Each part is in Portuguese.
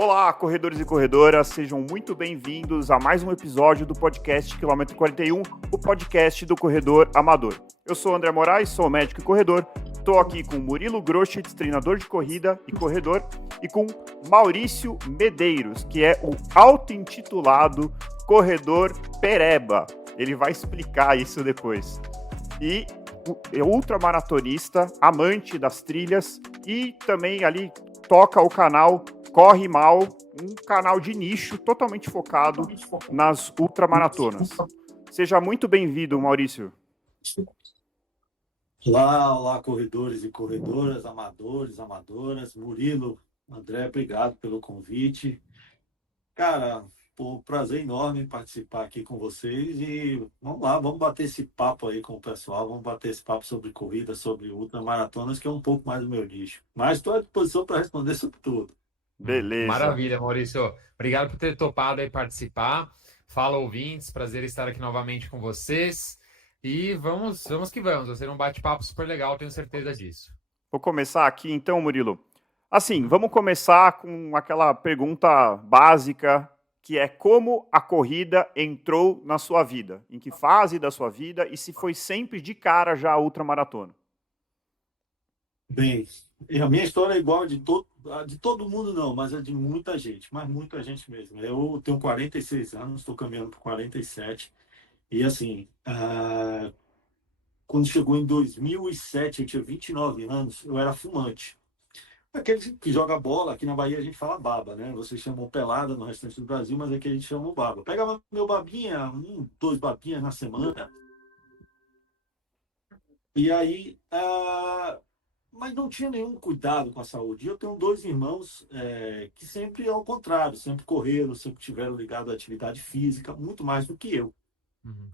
Olá, corredores e corredoras, sejam muito bem-vindos a mais um episódio do podcast Quilômetro 41, o podcast do corredor amador. Eu sou André Moraes, sou médico e corredor, estou aqui com Murilo Groschitz, treinador de corrida e corredor, e com Maurício Medeiros, que é o auto-intitulado corredor pereba. Ele vai explicar isso depois. E é ultramaratonista, amante das trilhas e também ali toca o canal Corre Mal, um canal de nicho totalmente focado nas ultramaratonas. Seja muito bem-vindo, Maurício. Olá, corredores e corredoras, amadores, amadoras. Murilo, André, obrigado pelo convite. Cara, um prazer enorme participar aqui com vocês e vamos lá, vamos bater esse papo aí com o pessoal, vamos bater esse papo sobre corrida, sobre ultramaratonas, que é um pouco mais do meu nicho. Mas estou à disposição para responder sobre tudo. Beleza. Maravilha, Maurício. Obrigado por ter topado aí participar. Fala, ouvintes, prazer estar aqui novamente com vocês. E vamos que vamos. Vai ser um bate-papo super legal, tenho certeza disso. Vou começar aqui então, Murilo. Assim, vamos começar com aquela pergunta básica, que é como a corrida entrou na sua vida? Em que fase da sua vida e se foi sempre de cara já a ultramaratona? Bem, a minha história é igual a de todo mundo, não, mas é de muita gente, mas muita gente mesmo. Eu tenho 46 anos, estou caminhando por 47, e assim, quando chegou em 2007, eu tinha 29 anos, eu era fumante. Aquele que joga bola, aqui na Bahia a gente fala baba, né? Vocês chamam pelada no restante do Brasil, mas aqui a gente chama baba. Pegava meu babinha, dois babinhas na semana, e aí... mas não tinha nenhum cuidado com a saúde. Eu tenho dois irmãos que sempre, ao contrário, sempre correram, sempre tiveram ligado à atividade física, muito mais do que eu. Uhum.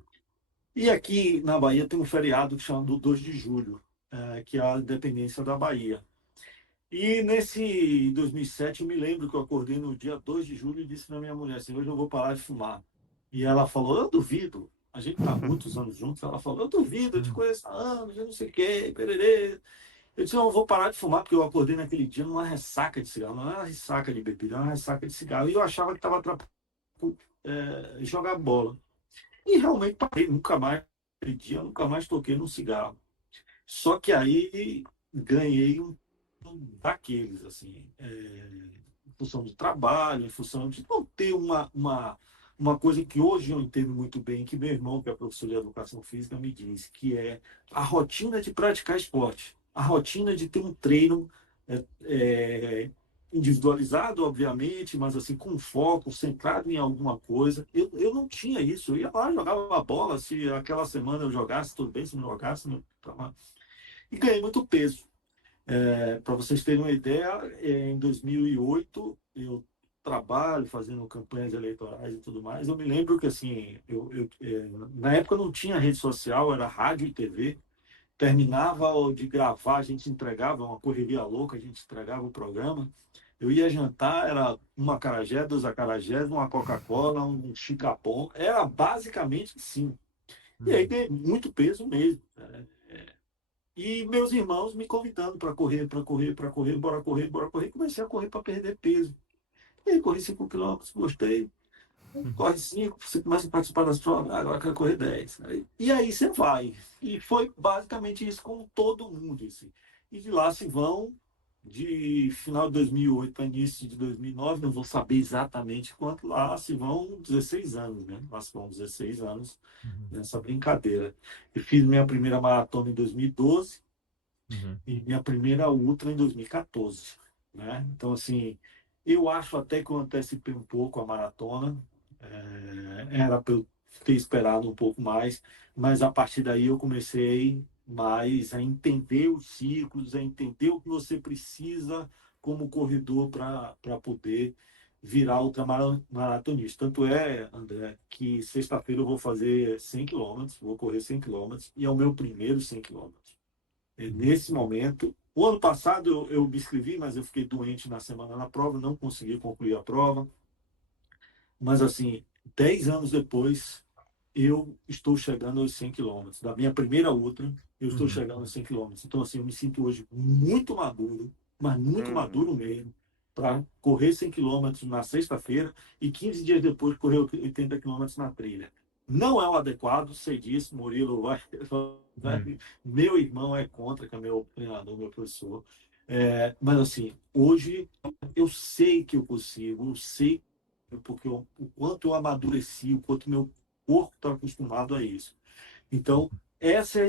E aqui na Bahia tem um feriado que chama do 2 de julho, que é a independência da Bahia. E nesse 2007, eu me lembro que eu acordei no dia 2 de julho e disse para minha mulher assim, hoje eu vou parar de fumar. E ela falou, eu duvido. A gente está há muitos anos juntos. Ela falou, eu duvido, eu te conheço há anos, eu não sei o quê, pererê. Eu disse, não, eu vou parar de fumar, porque eu acordei naquele dia numa ressaca de cigarro. Não era uma ressaca de bebida, era uma ressaca de cigarro. E eu achava que estava atrapalhando jogar bola. E realmente parei, nunca mais, aquele dia, eu nunca mais toquei num cigarro. Só que aí ganhei um daqueles, assim, em função do trabalho, em função de não ter uma coisa que hoje eu entendo muito bem, que meu irmão, que é professor de educação física, me disse, que é a rotina de praticar esporte, a rotina de ter um treino individualizado, obviamente, mas assim, com foco, centrado em alguma coisa. Eu não tinha isso. Eu ia lá, jogava a bola, se aquela semana eu jogasse, tudo bem, se não jogasse, não. E ganhei muito peso. Para vocês terem uma ideia, em 2008, eu trabalho fazendo campanhas eleitorais e tudo mais. Eu me lembro que, assim, na época não tinha rede social, era rádio e TV. Terminava de gravar, a gente entregava uma correria louca, a gente entregava o programa. Eu ia jantar, era uma acarajé, dois acarajés, uma Coca-Cola, um chicapão. Era basicamente assim. E aí ganhei muito peso mesmo. E meus irmãos me convidando para correr, bora correr, bora correr. Comecei a correr para perder peso. E aí corri 5 quilômetros, gostei. Corre 5, você começa a participar das provas, agora quero correr 10. E aí você vai. E foi basicamente isso com todo mundo. Assim. E de lá se vão, de final de 2008 para início de 2009, não vou saber exatamente quanto, lá se vão 16 anos, né? Lá se vão 16 anos nessa brincadeira. Eu fiz minha primeira maratona em 2012 e minha primeira ultra em 2014, né? Então, assim, eu acho até que eu antecipei um pouco a maratona, era para eu ter esperado um pouco mais, mas a partir daí eu comecei mais a entender os ciclos, a entender o que você precisa como corredor para poder virar ultramaratonista. Tanto é, André, que sexta-feira eu vou fazer 100 quilômetros, vou correr 100 quilômetros, e é o meu primeiro 100 quilômetros. Nesse momento, o ano passado eu me inscrevi, mas eu fiquei doente na semana da prova, não consegui concluir a prova. Mas, assim, 10 anos depois, eu estou chegando aos 100 quilômetros. Da minha primeira ultra, eu estou chegando aos 100 quilômetros. Então, assim, eu me sinto hoje muito maduro, mas muito maduro mesmo. para correr 100 quilômetros na sexta-feira e 15 dias depois correr 80 quilômetros na trilha. Não é o adequado, sei disso, Murilo meu irmão é contra, que é meu treinador, meu professor. Mas assim, hoje eu sei que eu consigo, eu sei porque o quanto eu amadureci, o quanto meu corpo está acostumado a isso. Então, essa é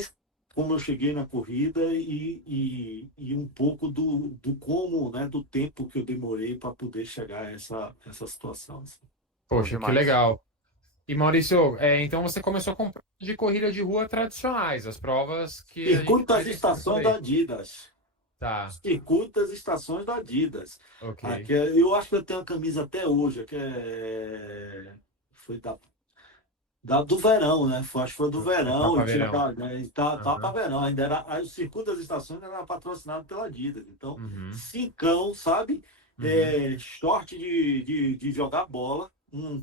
como eu cheguei na corrida e um pouco do como, né, do tempo que eu demorei para poder chegar a essa situação. Assim. Bom Poxa, que demais. legal. E Maurício, então você começou com provas de corrida de rua tradicionais, as provas que a gente Circuito das mais encontra por estações da aí. Adidas. Tá, Circuito das estações da Adidas. ok. Eu acho que eu tenho uma camisa até hoje, foi do verão, né? Acho que foi do verão, Etapa e tinha verão. aquela, né? Tá para Aham. verão, ainda era. Aí o Circuito das Estações era patrocinado pela Adidas. Então, Uhum. cincão, sabe? Uhum. Short de jogar bola, um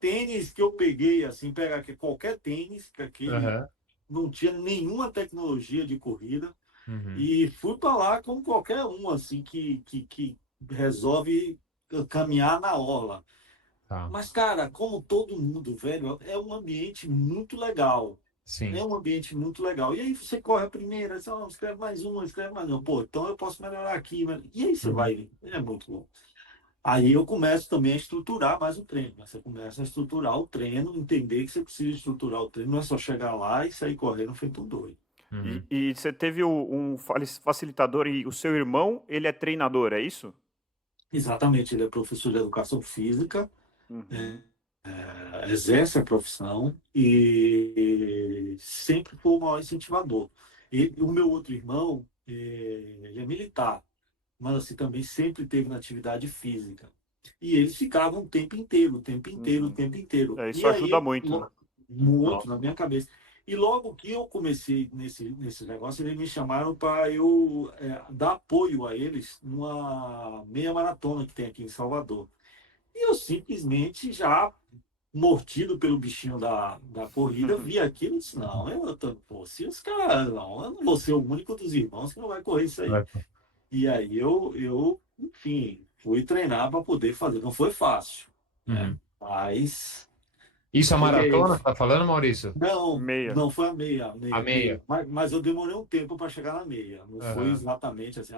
tênis que eu peguei, assim, pegar aqui, qualquer tênis, que aquele Aham. não tinha nenhuma tecnologia de corrida, Uhum. e fui para lá como qualquer um, assim, que resolve caminhar na orla. Tá. Mas, cara, como todo mundo, velho, é um ambiente muito legal. É Sim. um ambiente muito legal. E aí você corre a primeira, você, escreve mais uma, escreve mais uma. Pô, então eu posso melhorar aqui. E aí você Uhum. vai, é muito bom. Aí eu começo também a estruturar mais o treino. Você começa a estruturar o treino, entender que você precisa estruturar o treino, não é só chegar lá e sair correndo feito um doido. E, Uhum. e você teve um facilitador e o seu irmão, ele é treinador, é isso? Exatamente, ele é professor de educação física, Uhum. exerce a profissão e sempre foi o maior incentivador. O meu outro irmão, ele é militar, mas assim também sempre teve na atividade física. E eles ficavam o tempo inteiro, o tempo inteiro, o Uhum. tempo inteiro. Isso E ajuda aí, muito, né? muito na minha cabeça. E logo que eu comecei nesse negócio, eles me chamaram para eu dar apoio a eles numa meia maratona que tem aqui em Salvador. E eu simplesmente já mordido pelo bichinho da corrida, vi aquilo e disse, não, pô, se os caras, não, eu não vou ser o único dos irmãos que não vai correr isso aí. Vai. E aí enfim, fui treinar para poder fazer. Não foi fácil, né? Uhum. Mas Isso é cheguei. maratona, tá falando, Maurício? Não, Meia. não foi a A meia. meia. Mas eu demorei um tempo para chegar na meia. Não foi Aham. exatamente assim,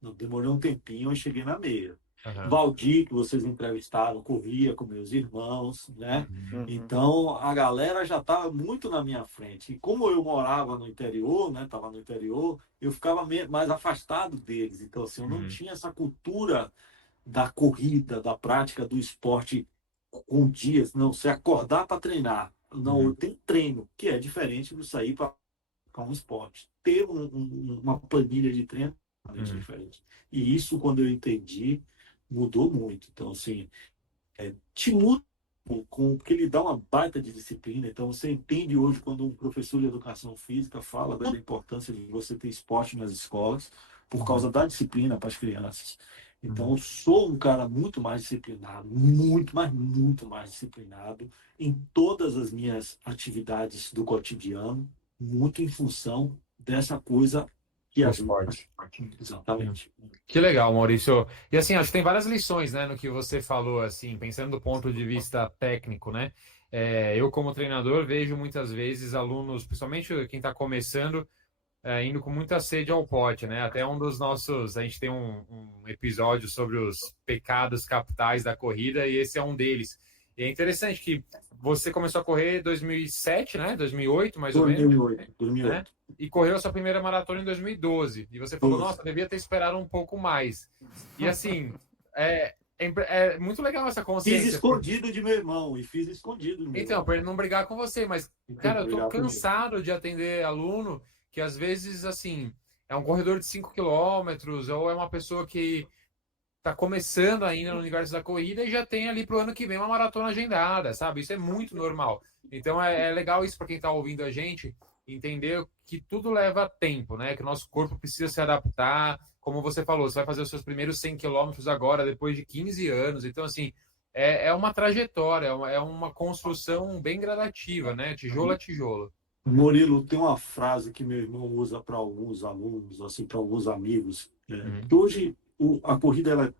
não, demorei um tempinho e cheguei na meia. Aham. Valdir, que vocês entrevistaram, corria com meus irmãos, né? Uhum. Uhum. Então a galera já estava muito na minha frente. E como eu morava no interior, né? Estava no interior, eu ficava mais afastado deles. Então, assim, eu não Uhum. tinha essa cultura da corrida, da prática do esporte com dias. Não, você acordar para treinar. Não, eu Uhum. tenho treino, que é diferente do sair para um esporte. Ter uma planilha de treino é totalmente Uhum. diferente. E isso, quando eu entendi, mudou muito. Então, assim, te muda porque ele dá uma baita de disciplina. Então, você entende hoje quando um professor de educação física fala da importância de você ter esporte nas escolas por Uhum. causa da disciplina para as crianças. Então, Uhum. eu sou um cara muito mais disciplinado, muito, mas muito mais disciplinado em todas as minhas atividades do cotidiano, muito em função dessa coisa que Do a gente... esporte. Exatamente. Que legal, Maurício. E assim, acho que tem várias lições, né, no que você falou, assim, pensando do ponto de vista técnico, né? Eu, como treinador, vejo muitas vezes alunos, principalmente quem está começando, indo com muita sede ao pote, né? Até um dos nossos, a gente tem um episódio sobre os pecados capitais da corrida e esse é um deles. E é interessante que você começou a correr em 2007, né? 2008, mais ou menos, 2008, né? 2008. E correu a sua primeira maratona em 2012. E você falou, nossa, devia ter esperado um pouco mais. E assim, é muito legal essa Fiz consciência. escondido de meu irmão e fiz escondido do meu Então, irmão. para ele não brigar com você, mas, Tem que cara, eu tô brigar comigo. cansado de atender aluno que às vezes, assim, é um corredor de 5 quilômetros ou é uma pessoa que tá começando ainda no universo da corrida e já tem ali pro ano que vem uma maratona agendada, sabe? Isso é muito normal. Então é legal isso para quem tá ouvindo a gente entender que tudo leva tempo, né? Que o nosso corpo precisa se adaptar. Como você falou, você vai fazer os seus primeiros 100 quilômetros agora, depois de 15 anos. Então, assim, é uma trajetória, é uma construção bem gradativa, né? Tijolo a tijolo. Murilo, tem uma frase que meu irmão usa para alguns alunos, assim, para alguns amigos, Uhum. que hoje a corrida,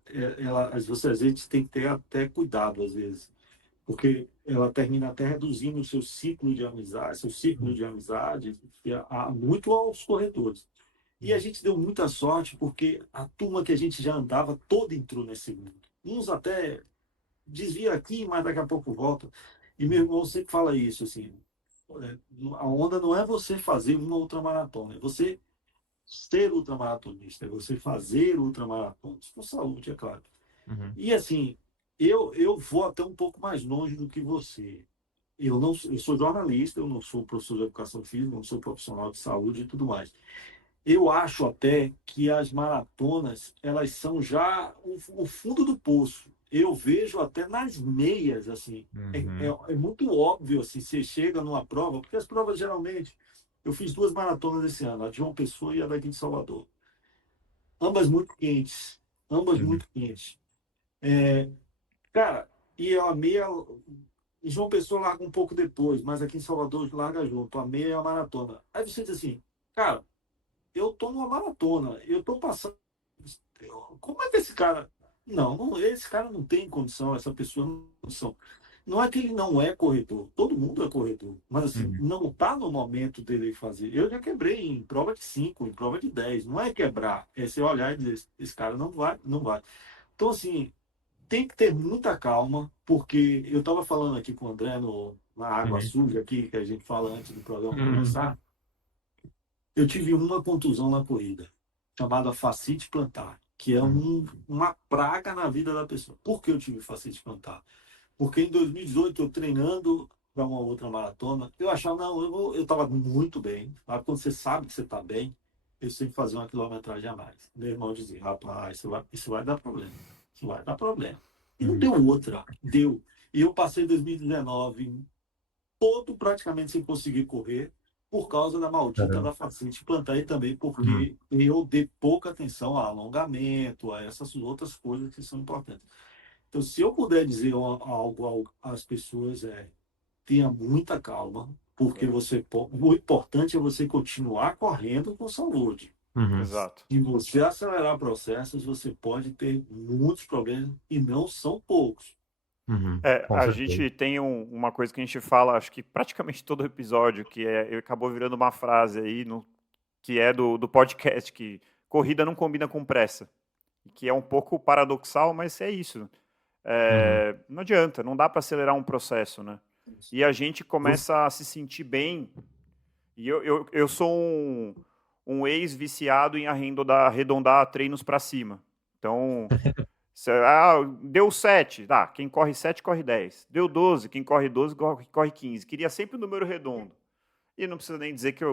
você às vezes tem que ter até cuidado, às vezes, porque ela termina até reduzindo o seu ciclo de amizade, muito aos corredores. E a gente deu muita sorte porque a turma que a gente já andava toda entrou nesse mundo. Uns até desvia aqui, mas daqui a pouco volta. E meu irmão sempre fala isso, assim, a onda não é você fazer uma ultramaratona, é você ser ultramaratonista, é você fazer ultramaratonas, com saúde, é claro. Uhum. E assim, eu vou até um pouco mais longe do que você. Eu sou jornalista, eu não sou professor de educação física, não sou profissional de saúde e tudo mais. Eu acho até que as maratonas, elas são já o fundo do poço. Eu vejo até nas meias, assim. Uhum. É muito óbvio, assim, você chega numa prova, porque as provas geralmente. Eu fiz 2 maratonas esse ano, a de João Pessoa e a daqui de Salvador. Ambas muito quentes. Ambas Uhum. muito quentes. Cara, e a meia. Em João Pessoa larga um pouco depois, mas aqui em Salvador larga junto. A meia é a maratona. Aí você diz assim, cara, eu tô numa maratona, eu tô passando. Como é que esse cara. Não, esse cara não tem condição, essa pessoa não tem condição. Não é que ele não é corredor, todo mundo é corredor, mas assim, Uhum. não está no momento dele fazer. Eu já quebrei em prova de 5, em prova de 10. Não é quebrar, é você olhar e dizer, esse cara não vai, não vai. Então, assim, tem que ter muita calma, porque eu estava falando aqui com o André na água Uhum. suja aqui, que a gente fala antes do programa Uhum. começar. Eu tive uma contusão na corrida, chamada fascite plantar, que é uma praga na vida da pessoa. Por que eu tive fascite plantar? Porque em 2018, eu treinando para uma outra maratona, eu achava, não, eu estava muito bem. Sabe? Quando você sabe que você está bem, eu sempre fazia uma quilometragem a mais. Meu irmão dizia, rapaz, isso vai dar problema. Isso vai dar problema. E não Uhum. deu outra, deu. E eu passei 2019 todo praticamente sem conseguir correr, por causa da maldita Caramba. da fascite plantar e também Uhum. porque eu dei pouca atenção a alongamento, a essas outras coisas que são importantes. Então, se eu puder dizer algo às pessoas, tenha muita calma, porque o importante é você continuar correndo com saúde. Uhum. Exato. Se você acelerar processos, você pode ter muitos problemas, e não são poucos. Uhum. Com A certeza. gente tem uma coisa que a gente fala, acho que praticamente todo episódio, que acabou virando uma frase aí, que é do podcast, que corrida não combina com pressa. Que é um pouco paradoxal, mas é isso. Uhum. Não adianta, não dá para acelerar um processo, né? E a gente começa a se sentir bem. E eu sou um ex-viciado em arredondar treinos para cima. Então, deu 7, quem corre 7 corre 10. Deu 12, quem corre 12 corre 15. Queria sempre o número redondo. E não precisa nem dizer que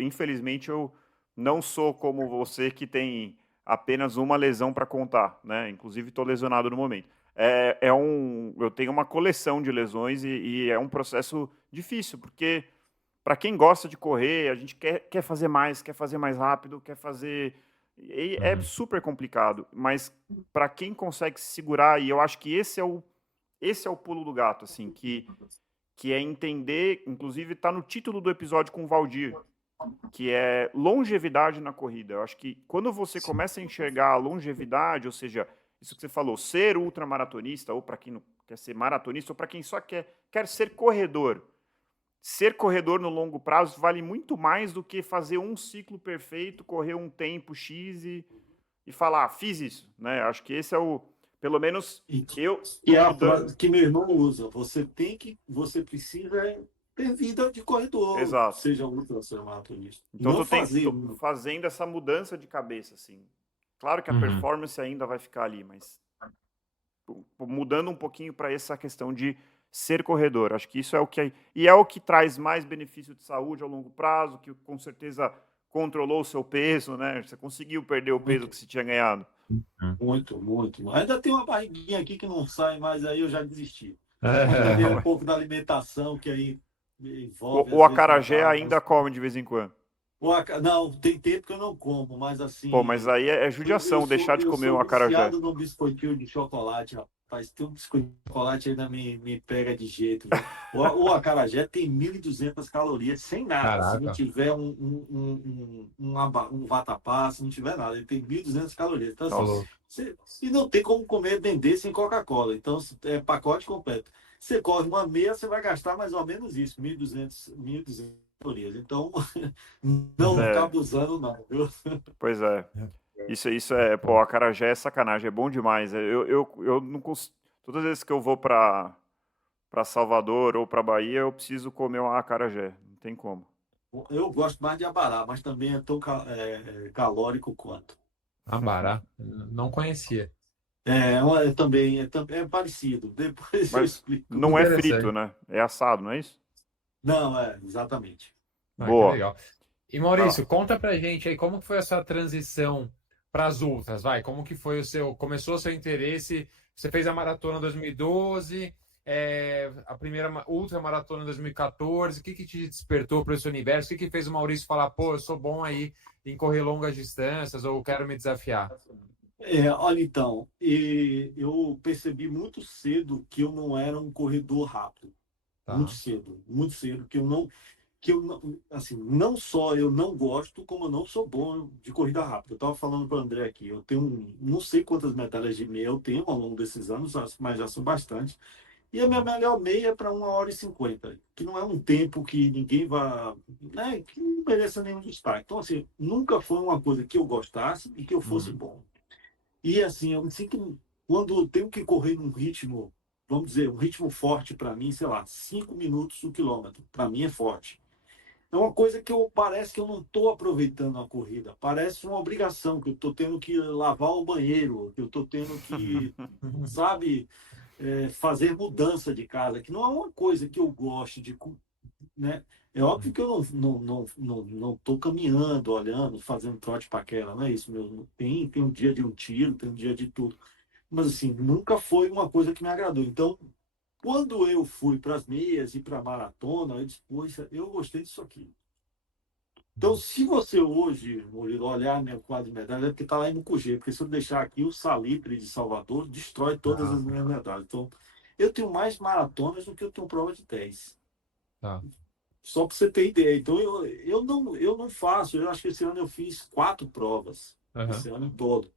infelizmente eu não sou como você que tem apenas uma lesão para contar, né? Inclusive estou lesionado no momento. Eu tenho uma coleção de lesões e é um processo difícil, porque para quem gosta de correr, a gente quer fazer mais rápido, quer fazer. E é Uhum. super complicado, mas para quem consegue se segurar, e eu acho que esse é o pulo do gato, assim, que é entender, inclusive está no título do episódio com o Valdir, que é longevidade na corrida. Eu acho que quando você Sim. começa a enxergar a longevidade, ou seja, isso que você falou, ser ultramaratonista, ou para quem não quer ser maratonista, ou para quem só quer ser corredor no longo prazo vale muito mais do que fazer um ciclo perfeito, correr um tempo X e falar, fiz isso, né? Acho que esse é pelo menos E eu que tô é a mudando. frase que meu irmão usa. Você precisa ter vida de corredor, Exato. seja ultra, seja maratonista. Então Não fazer tô uma. fazendo essa mudança de cabeça, assim. Claro que a Uhum. performance ainda vai ficar ali, mas mudando um pouquinho para essa questão de ser corredor. Acho que isso é o que traz mais benefício de saúde ao longo prazo, que com certeza controlou o seu peso, né? Você conseguiu perder o peso que Muito, você tinha ganhado. Uhum. muito, muito. Ainda tem uma barriguinha aqui que não sai, mas aí eu já desisti. Mas também é um É. pouco da alimentação que aí envolve, O às vezes não acarajé dá, ainda mas. come de vez em quando. Não, tem tempo que eu não como, mas Pô, mas assim, aí é eu judiação sou, deixar de eu comer sou um acarajé. viciado no biscoitinho de chocolate, rapaz. rapaz, tem um biscoito de chocolate ainda me pega de jeito. Viu? O acarajé tem 1.200 calorias sem nada. Se não Caraca. tiver um vatapá, se não tiver nada, ele tem 1.200 calorias. Então, assim, Falou. e não tem como comer dendê sem Coca-Cola. Então, é pacote completo. Você corre uma meia, você vai gastar mais ou menos isso, 1.200 calorias. Então, não ficar É, abusando, não, viu? pois é. Isso é, pô, acarajé é sacanagem, é bom demais. Eu não consigo. Todas as vezes que eu vou pra Salvador ou pra Bahia, eu preciso comer um acarajé. Não tem como. Eu gosto mais de abará, mas também é tão calórico quanto. Abará. Não conhecia. É parecido. Depois eu Mas explico. não é frito, Interessante. né? É assado, não é isso? Não, exatamente. Ah, que Boa. legal. E Vai lá. Maurício, conta pra gente aí como que foi a sua transição para as ultras, vai? Como que foi começou o seu interesse? Você fez a maratona em 2012, a primeira ultra maratona em 2014. O que que te despertou para esse universo? O que que fez o Maurício falar, pô, eu sou bom aí em correr longas distâncias ou quero me desafiar? Olha, então, eu percebi muito cedo que eu não era um corredor rápido. Tá. Muito cedo, que eu não, assim, não só eu não gosto, como eu não sou bom de corrida rápida. Eu estava falando para o André aqui, eu tenho não sei quantas medalhas de meia eu tenho ao longo desses anos, mas já são bastante. E a minha melhor meia é para 1h50, que não é um tempo que ninguém vai, né, que não mereça nenhum destaque. Então, assim, nunca foi uma coisa que eu gostasse e que eu fosse Uhum. bom. E, assim, eu me sinto, quando eu tenho que correr num ritmo, vamos dizer, um ritmo forte para mim, sei lá, 5 minutos o quilômetro, para mim é forte. É uma coisa que parece que eu não estou aproveitando a corrida. Parece uma obrigação, que eu estou tendo que lavar o banheiro, que eu estou tendo que, sabe, fazer mudança de casa, que não é uma coisa que eu gosto de, né? É óbvio que eu não estou caminhando, olhando, fazendo trote paquera, não é isso mesmo. Tem um dia de um tiro, tem um dia de tudo. Mas, assim, nunca foi uma coisa que me agradou. Então, quando eu fui para as meias e para a maratona, eu disse, poxa, eu gostei disso aqui. Então, se você hoje, Murilo, olhar meu quadro de medalha, é porque está lá em Mucugê, porque se eu deixar aqui, o Salitre de Salvador destrói todas Ah, as minhas medalhas. Então, eu tenho mais maratonas do que eu tenho prova de 10. tá. Só para você ter ideia. Então, eu não faço. Eu acho que esse ano eu fiz 4 provas, Aham. esse ano todo.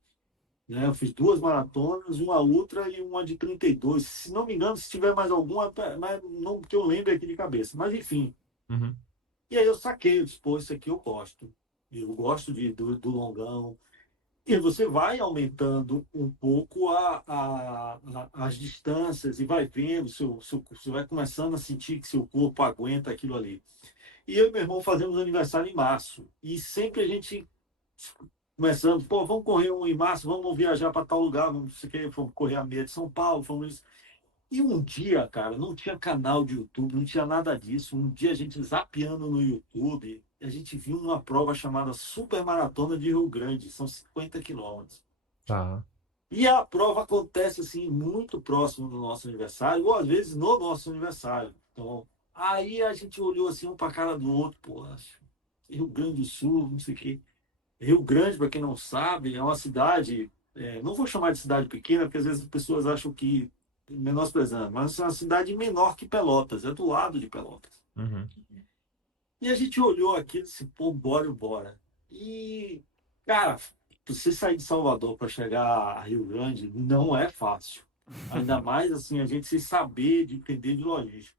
Né? Eu fiz 2 maratonas, uma ultra e uma de 32. Se não me engano, se tiver mais alguma, mas não que eu lembre aqui de cabeça. Mas, enfim. Uhum. E aí eu saquei, eu disse, pô, isso aqui eu gosto. Eu gosto do longão. E você vai aumentando um pouco as distâncias e vai vendo, você vai começando a sentir que seu corpo aguenta aquilo ali. E eu e meu irmão fazemos aniversário em março. E sempre a gente começando, pô, vamos correr um em março, vamos viajar para tal lugar, vamos correr a meia de São Paulo, vamos. E um dia, cara, não tinha canal de YouTube, não tinha nada disso. Um dia a gente zapeando no YouTube, a gente viu uma prova chamada Super Maratona de Rio Grande, são 50 quilômetros. Tá. E a prova acontece assim muito próximo do nosso aniversário, ou às vezes no nosso aniversário. Então, aí a gente olhou assim um para a cara do outro, pô, Rio Grande do Sul, não sei o quê. Rio Grande, para quem não sabe, é uma cidade, não vou chamar de cidade pequena, porque às vezes as pessoas acham que menosprezando, mas é uma cidade menor que Pelotas, é do lado de Pelotas. Uhum. E a gente olhou aqui e disse, pô, bora, bora. E, cara, você sair de Salvador para chegar a Rio Grande não é fácil. Ainda mais assim, a gente se saber de entender de logística.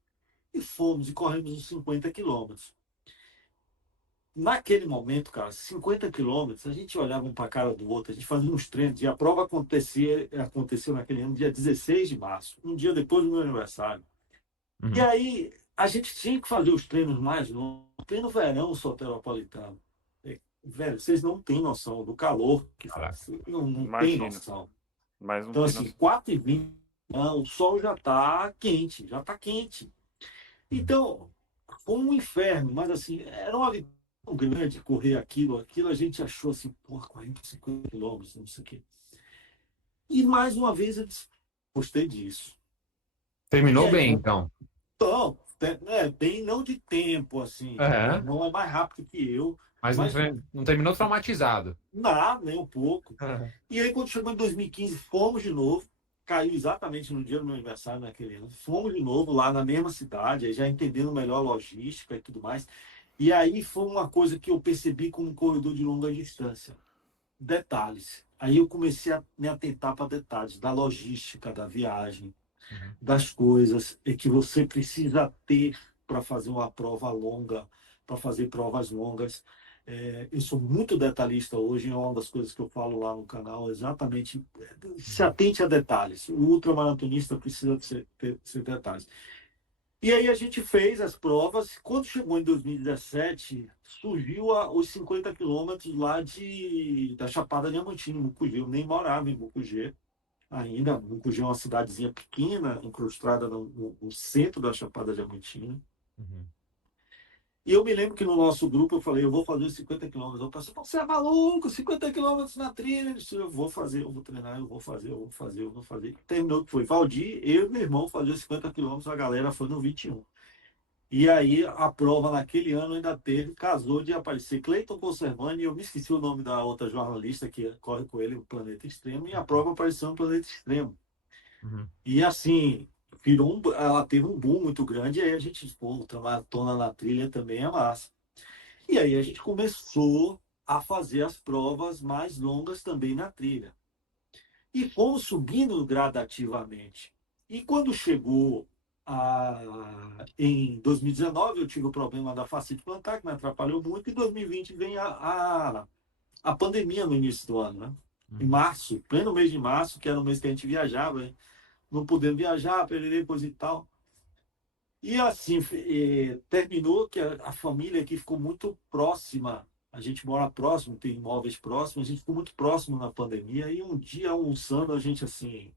E fomos e corremos uns 50 quilômetros. Naquele momento, cara, 50 quilômetros, a gente olhava um para a cara do outro, a gente fazia uns treinos, e a prova aconteceu naquele ano, dia 16 de março, um dia depois do meu aniversário. E Uhum. aí, a gente tinha que fazer os treinos mais longos, pleno verão soteropolitano. Velho, vocês não têm noção do calor que Caraca. faz. Não tem Imagino. noção. Mas não Então, tem assim, noção. 4h20, o sol já está quente, já está quente. Então, foi um inferno, mas assim, era uma vitória tão grande correr aquilo a gente achou assim, porra, 40, 50 quilômetros, não sei o quê. E mais uma vez eu disse, gostei disso. E Terminou aí, bem, então. então, bem não de tempo, assim, meu É, irmão é mais rápido que eu, mas não, mas não terminou traumatizado. nada, nem um pouco. E aí, quando chegou em 2015, fomos de novo. caiu exatamente no dia do meu aniversário naquele ano. Fomos de novo lá na mesma cidade, aí já entendendo melhor a logística e tudo mais. E aí foi uma coisa que eu percebi como um corredor de longa distância. Detalhes. Aí eu comecei a me atentar para detalhes da logística da viagem, Uhum. das coisas que você precisa ter para fazer uma prova longa, para fazer provas longas. Eu sou muito detalhista hoje, é uma das coisas que eu falo lá no canal, exatamente, se atente a detalhes. O ultramaratonista precisa ser detalhes. E aí a gente fez as provas. Quando chegou em 2017, surgiu os 50 quilômetros lá da Chapada Diamantina, em Mucugê. Eu nem morava em Mucugê ainda. Mucugê é uma cidadezinha pequena, incrustada no centro da Chapada Diamantina. Uhum. E eu me lembro que no nosso grupo eu falei, eu vou fazer os 50 quilômetros. Eu pensei, você é maluco, 50 quilômetros na trilha? Eu disse, eu vou fazer, eu vou treinar, eu vou fazer, eu vou fazer, eu vou fazer. Terminou que foi Valdir, eu e meu irmão fazer os 50 quilômetros, a galera foi no 21. E aí a prova naquele ano ainda teve, casou de aparecer Cleiton Conservani, e eu me esqueci o nome da outra jornalista que corre com ele, o Planeta Extremo, e a prova apareceu no Planeta Extremo. Uhum. E assim, ela teve um boom muito grande, e aí a gente, pô, ultramaratona na trilha também é massa. E aí a gente começou a fazer as provas mais longas também na trilha. E fomos subindo gradativamente. E quando chegou em 2019, eu tive o problema da fascite plantar, que me atrapalhou muito, e em 2020 vem a pandemia no início do ano, né? Em Uhum. março, pleno mês de março, que era o mês que a gente viajava, hein? Não podendo viajar, perder coisa e tal. E assim, terminou que a família aqui ficou muito próxima. A gente mora próximo, tem imóveis próximos, a gente ficou muito próximo na pandemia. E um dia, almoçando, a gente assim,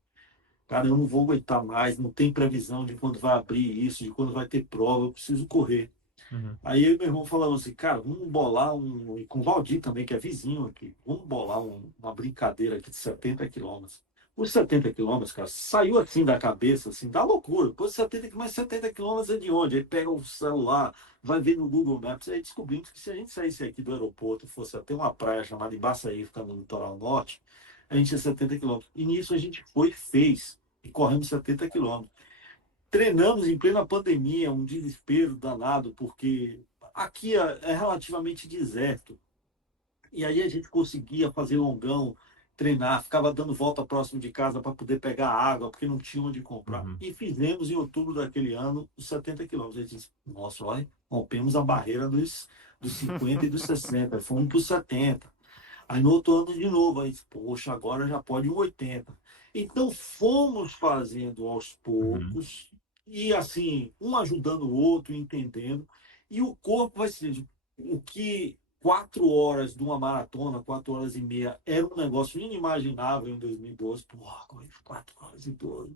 cara, eu não vou aguentar mais, não tem previsão de quando vai abrir isso, de quando vai ter prova, eu preciso correr. Uhum. Aí eu e meu irmão falamos assim, cara, vamos bolar e com o Valdir também, que é vizinho aqui, vamos bolar uma brincadeira aqui de 70 quilômetros. Os 70 quilômetros, cara, saiu assim da cabeça, assim, da loucura. Pô, 70, mas 70 quilômetros é de onde? Aí pega o celular, vai ver no Google Maps, aí descobrimos que se a gente saísse aqui do aeroporto, fosse até uma praia chamada Ibaçaí, ficando no litoral norte, a gente ia 70 quilômetros. E nisso a gente foi e fez, e corremos 70 quilômetros. Treinamos em plena pandemia, um desespero danado, porque aqui é relativamente deserto. E aí a gente conseguia fazer longão, treinar, ficava dando volta próximo de casa para poder pegar água, porque não tinha onde comprar. Uhum. E fizemos em outubro daquele ano os 70 quilômetros. A gente disse, nossa, olha, rompemos a barreira dos 50 e dos 60, fomos para os 70. Aí no outro ano de novo, aí, poxa, agora já pode um 80. Então fomos fazendo aos Uhum. poucos, e assim, um ajudando o outro, entendendo, e o corpo vai ser o que 4 horas de uma maratona, 4 horas e meia, era um negócio inimaginável em 2012. Porra, 4 horas e 12.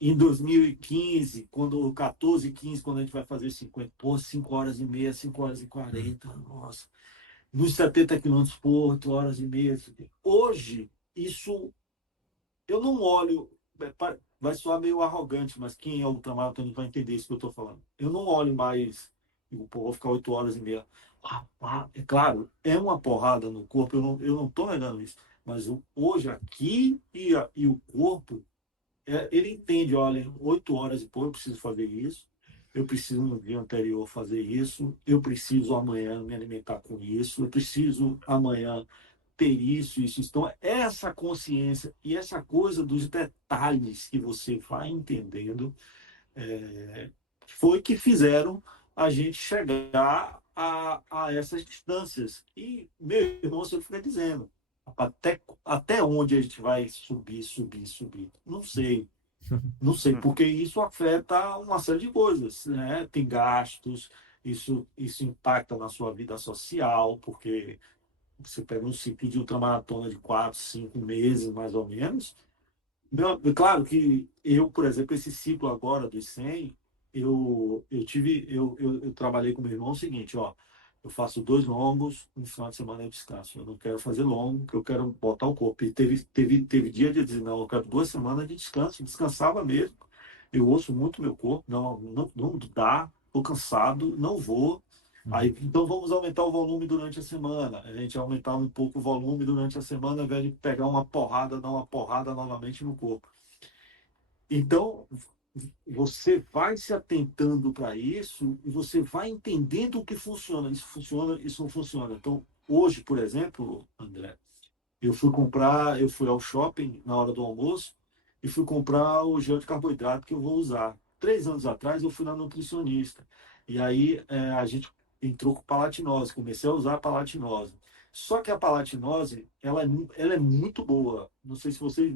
Em 2015, quando 14, 15, quando a gente vai fazer 50, pô, 5 horas e meia, 5 horas e Uhum. 40, nossa. Nos 70 quilômetros por 8 horas e meia. Hoje, isso eu não olho, vai soar meio arrogante, mas quem é ultramaratonista vai entender isso que eu estou falando. Eu não olho mais, digo, pô, vou ficar 8 horas e meia. É claro, é uma porrada no corpo, eu não estou negando isso, mas hoje aqui e o corpo, ele entende, olha, 8 horas e pouco eu preciso fazer isso, eu preciso no dia anterior fazer isso, eu preciso amanhã me alimentar com isso, eu preciso amanhã ter isso. Então, essa consciência e essa coisa dos detalhes que você vai entendendo foi que fizeram a gente chegar a essas distâncias. E meu irmão sempre fica dizendo, até onde a gente vai subir, subir, subir. Não sei. Não sei, porque isso afeta uma série de coisas, né? Tem gastos, isso impacta na sua vida social, porque você pega um ciclo de ultramaratona de 4, 5 meses, mais ou menos. Claro que eu, por exemplo, esse ciclo agora dos 100, eu trabalhei com meu irmão o seguinte, ó, eu faço 2 longos, um final de semana eu descanso. Eu não quero fazer longo, porque eu quero botar o corpo. E teve dia de dizer, não, eu quero 2 semanas de descanso. Descansava mesmo. Eu ouço muito meu corpo, não dá, estou cansado, não vou. Aí, então vamos aumentar o volume durante a semana. A gente aumentar um pouco o volume durante a semana, ao invés de pegar uma porrada, dar uma porrada novamente no corpo. Então, você vai se atentando para isso e você vai entendendo o que funciona. Isso funciona, isso não funciona. Então, hoje, por exemplo, André, eu fui ao shopping na hora do almoço e fui comprar o gel de carboidrato que eu vou usar. 3 anos atrás eu fui na nutricionista e aí a gente entrou com palatinose, comecei a usar a palatinose. Só que a palatinose, ela é muito boa. Não sei se vocês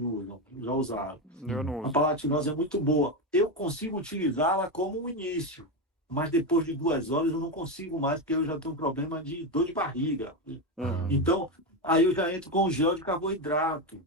já usaram. Eu não A uso. palatinose é muito boa. Eu consigo utilizá-la como um início, mas depois de 2 horas eu não consigo mais, porque eu já tenho um problema de dor de barriga. Uhum. Então, aí eu já entro com o gel de carboidrato.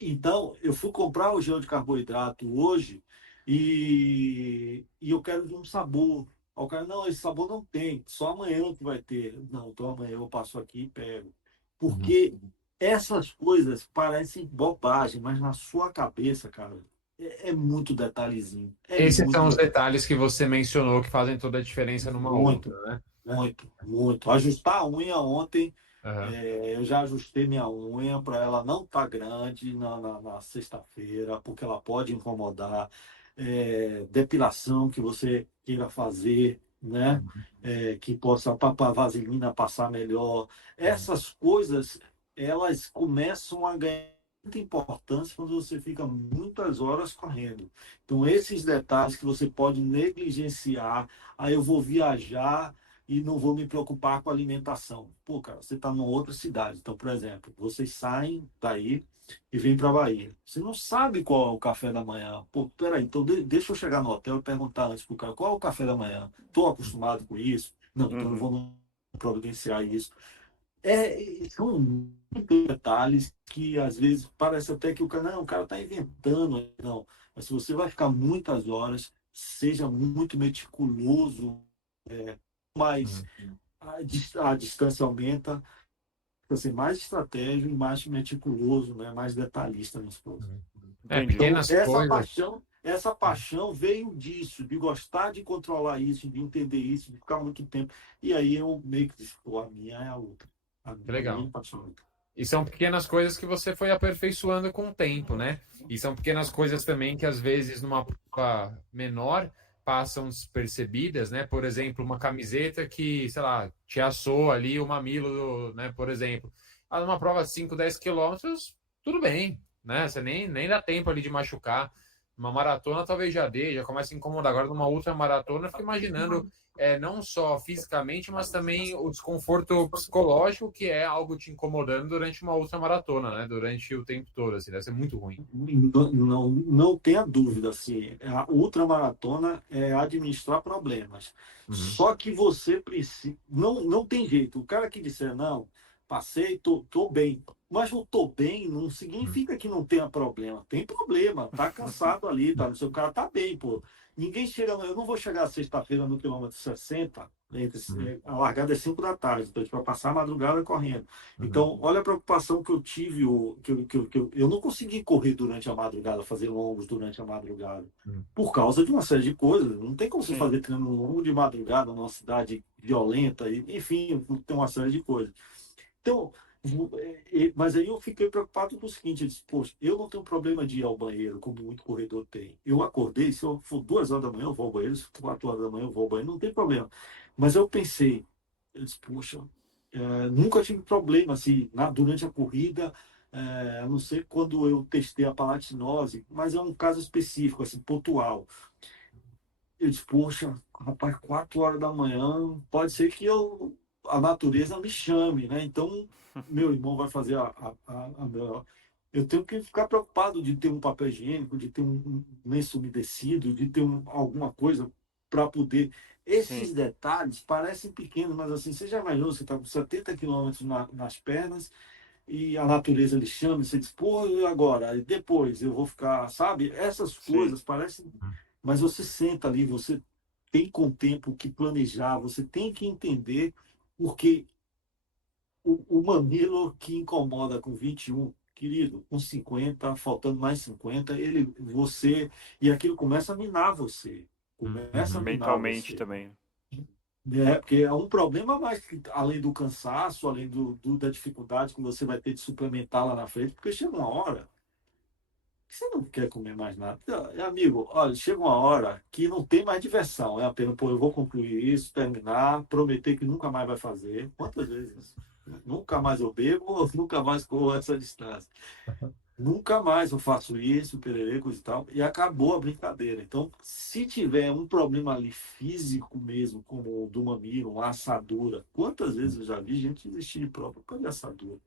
Então, eu fui comprar o gel de carboidrato hoje e eu quero de um sabor. Aí o cara, não, esse sabor não tem, só amanhã que vai ter. Não, então amanhã eu passo aqui e pego. Porque essas coisas parecem bobagem, mas na sua cabeça, cara, é muito detalhezinho. É Esses muito são os detalhe. detalhes que você mencionou que fazem toda a diferença numa outra, Muito, né? muito, muito. Ajustar a unha ontem. Aham. Eu já ajustei minha unha para ela não estar grande na sexta-feira, porque ela pode incomodar. Depilação que você queira fazer, né? Que possa a vaselina passar melhor. Essas coisas, elas começam a ganhar muita importância quando você fica muitas horas correndo. Então, esses detalhes que você pode negligenciar, aí eu vou viajar e não vou me preocupar com a alimentação. Pô, cara, você está numa outra cidade. Então, por exemplo, vocês saem daí e vêm para a Bahia. Você não sabe qual é o café da manhã. Pô, peraí, então deixa eu chegar no hotel e perguntar antes pro cara qual é o café da manhã. Estou acostumado com isso? Não, então eu Uhum. vou não providenciar isso. São muitos detalhes que às vezes parece até que o cara está inventando. Não, mas se você vai ficar muitas horas, seja muito meticuloso, mas a distância aumenta, para ser mais estratégico e mais meticuloso, né? Mais detalhista nas coisas. Entendi. Então, Pequenas coisas. essa paixão veio disso, de gostar de controlar isso, de entender isso, de ficar muito tempo. E aí eu meio que disse, pô, a minha é a outra. Que A minha legal. paixão. E são pequenas coisas que você foi aperfeiçoando com o tempo, né? E são pequenas coisas também que às vezes numa prova menor passam despercebidas, né? Por exemplo, uma camiseta que, sei lá, te assou ali o mamilo, né? Por exemplo. Ah, numa prova de 5, 10 quilômetros, tudo bem, né? Você nem dá tempo ali de machucar. Uma maratona talvez já dê, já começa a incomodar. Agora, numa outra maratona, eu fico imaginando não só fisicamente, mas também o desconforto psicológico, que é algo te incomodando durante uma outra maratona, né? Durante o tempo todo, assim, deve ser muito ruim. Não tenha dúvida, assim, a ultramaratona é administrar problemas. Uhum. Só que você precisa. Não tem jeito. O cara que disser, não, passei, tô bem. Mas o tô bem não significa que não tenha problema. Tem problema, tá cansado ali, tá? O seu cara tá bem, pô. Ninguém chega. Eu não vou chegar sexta-feira no quilômetro 60, Uhum. a largada é 5 da tarde, então para passar a madrugada correndo. Uhum. Então, olha a preocupação que eu tive, eu não consegui correr durante a madrugada, fazer longos durante a madrugada, Uhum. por causa de uma série de coisas. Não tem como você Sim. fazer treino longo de madrugada numa cidade violenta, enfim, tem uma série de coisas. Então, mas aí eu fiquei preocupado com o seguinte, eu disse, poxa, eu não tenho problema de ir ao banheiro, como muito corredor tem. Eu acordei, se eu for 2 horas da manhã, eu vou ao banheiro, se for 4 horas da manhã, eu vou ao banheiro, não tem problema. Mas eu pensei, eu disse, poxa, nunca tive problema assim, durante a corrida, a não ser quando eu testei a palatinose, mas é um caso específico, assim, pontual. Eu disse, poxa, rapaz, 4 horas da manhã, pode ser que a natureza me chame, né? Então, meu irmão vai fazer eu tenho que ficar preocupado de ter um papel higiênico, de ter um lenço umedecido, de ter alguma coisa para poder. Sim. Esses detalhes parecem pequenos, mas assim, você já imaginou, você está com 70 quilômetros nas pernas e a natureza lhe chama, e você diz, pô, e agora? E depois eu vou ficar, sabe? Essas Sim. coisas parecem. Mas você senta ali, você tem com o tempo que planejar, você tem que entender, porque o mamilo que incomoda com 21, querido, com 50, faltando mais 50, e aquilo começa a minar você. Começa a Uhum. minar Mentalmente você. também. Porque é um problema mais que, além do cansaço, além da dificuldade que você vai ter de suplementar lá na frente, porque chega uma hora que você não quer comer mais nada. Amigo, olha, chega uma hora que não tem mais diversão. É apenas, pô, eu vou concluir isso, terminar, prometer que nunca mais vai fazer. Quantas vezes? Nunca mais eu bebo, nunca mais corro essa distância. Nunca mais eu faço isso, pererê, coisa e tal. E acabou a brincadeira. Então, se tiver um problema ali físico mesmo, como o do mamilo, uma assadura, quantas vezes eu já vi gente desistir de prova por causa de assadura?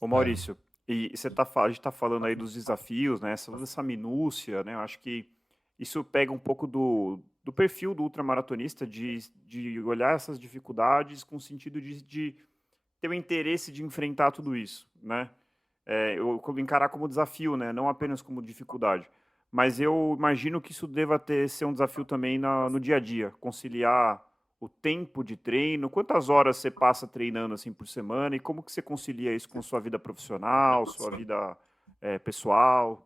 Ô Maurício, e a gente está falando aí dos desafios, né? Toda essa minúcia, né? Eu acho que isso pega um pouco do perfil do ultramaratonista de olhar essas dificuldades com o sentido de ter o interesse de enfrentar tudo isso, né? Eu encarar como desafio, né? Não apenas como dificuldade. Mas eu imagino que isso deva ser um desafio também no dia a dia, conciliar o tempo de treino, quantas horas você passa treinando assim por semana e como que você concilia isso com sua vida profissional, sua vida pessoal?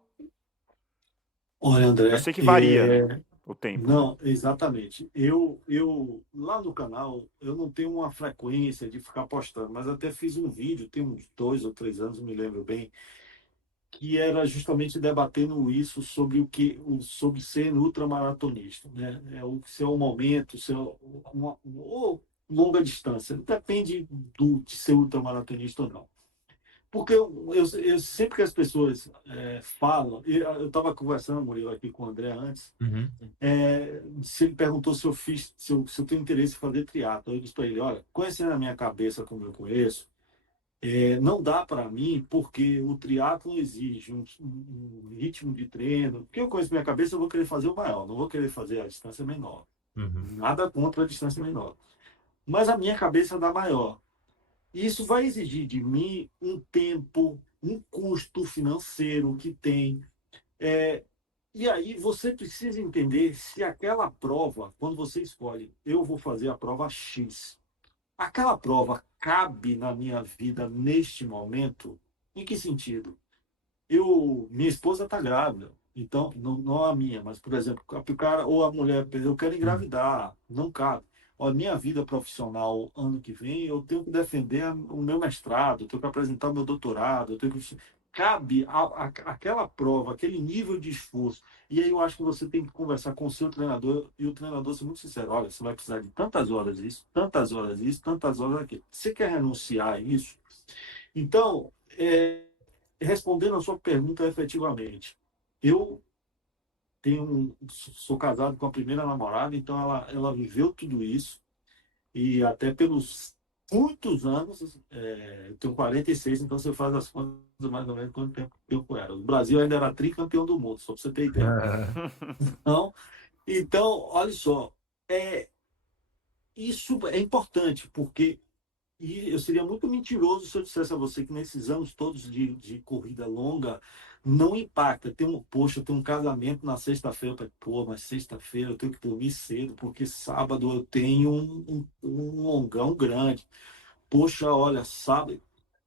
Olha, Eu André, sei que varia, né, o tempo. não, exatamente. Eu lá no canal, eu não tenho uma frequência de ficar postando, mas até fiz um vídeo, tem uns 2 ou 3 anos, não me lembro bem, que era justamente debatendo isso sobre sobre ser ultramaratonista, né? É o seu momento, ou longa distância. Depende de ser ultramaratonista ou não. Porque eu sempre que as pessoas falam, eu estava conversando, Murilo, aqui com o André antes, Uhum. se ele perguntou se eu tenho interesse em fazer triatlo. Eu disse para ele, olha, conhecendo a minha cabeça como eu conheço, não dá para mim, porque o triatlo exige um ritmo de treino. Porque eu conheço minha cabeça, eu vou querer fazer o maior, não vou querer fazer a distância menor. Uhum. Nada contra a distância menor. Mas a minha cabeça dá maior. E isso vai exigir de mim um tempo, um custo financeiro que tem. É, e aí você precisa entender se aquela prova, quando você escolhe, eu vou fazer a prova X, aquela prova cabe na minha vida neste momento? Em que sentido? Minha esposa está grávida, então, não a minha, mas, por exemplo, o cara ou a mulher, eu quero Uhum. engravidar, não cabe. Ó, minha vida profissional, ano que vem, eu tenho que defender o meu mestrado, eu tenho que apresentar o meu doutorado, eu tenho que... Cabe aquela prova, aquele nível de esforço. E aí eu acho que você tem que conversar com o seu treinador e o treinador ser muito sincero. Olha, você vai precisar de tantas horas isso, tantas horas isso, tantas horas aquilo. Você quer renunciar a isso? Então, respondendo a sua pergunta efetivamente, eu sou casado com a primeira namorada, então ela viveu tudo isso e até pelos muitos anos, eu tenho 46, então você faz as contas mais ou menos quanto tempo era. O Brasil ainda era tricampeão do mundo, só para você ter ideia. Então, olha só, é, isso é importante, porque eu seria muito mentiroso se eu dissesse a você que nesses anos todos de corrida longa não impacta. Poxa, eu tenho um casamento na sexta-feira. Pô, mas sexta-feira eu tenho que dormir cedo, porque sábado eu tenho um longão grande. Poxa, olha, sábado.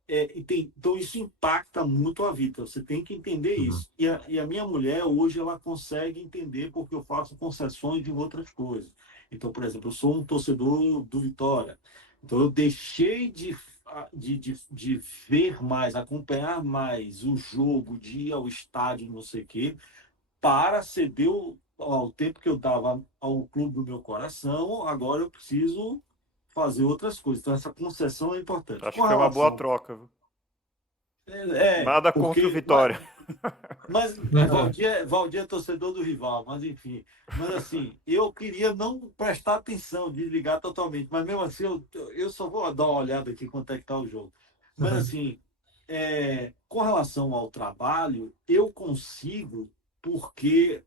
Então isso impacta muito a vida. Você tem que entender Uhum. isso. E a minha mulher hoje ela consegue entender porque eu faço concessões de outras coisas. Então, por exemplo, eu sou um torcedor do Vitória. Então eu deixei de ver mais, acompanhar mais o jogo, de ir ao estádio, não sei o quê, para ceder ao tempo que eu dava ao clube do meu coração. Agora eu preciso fazer outras coisas. Então essa concessão é importante. Acho Com que foi uma boa relação troca, viu? Nada contra o porque. Vitória. Mas Valdir é torcedor do rival, mas enfim. Mas assim, eu queria não prestar atenção, desligar totalmente. Mas mesmo assim, eu só vou dar uma olhada aqui quanto é que está o jogo. Mas assim, com relação ao trabalho, eu consigo, porque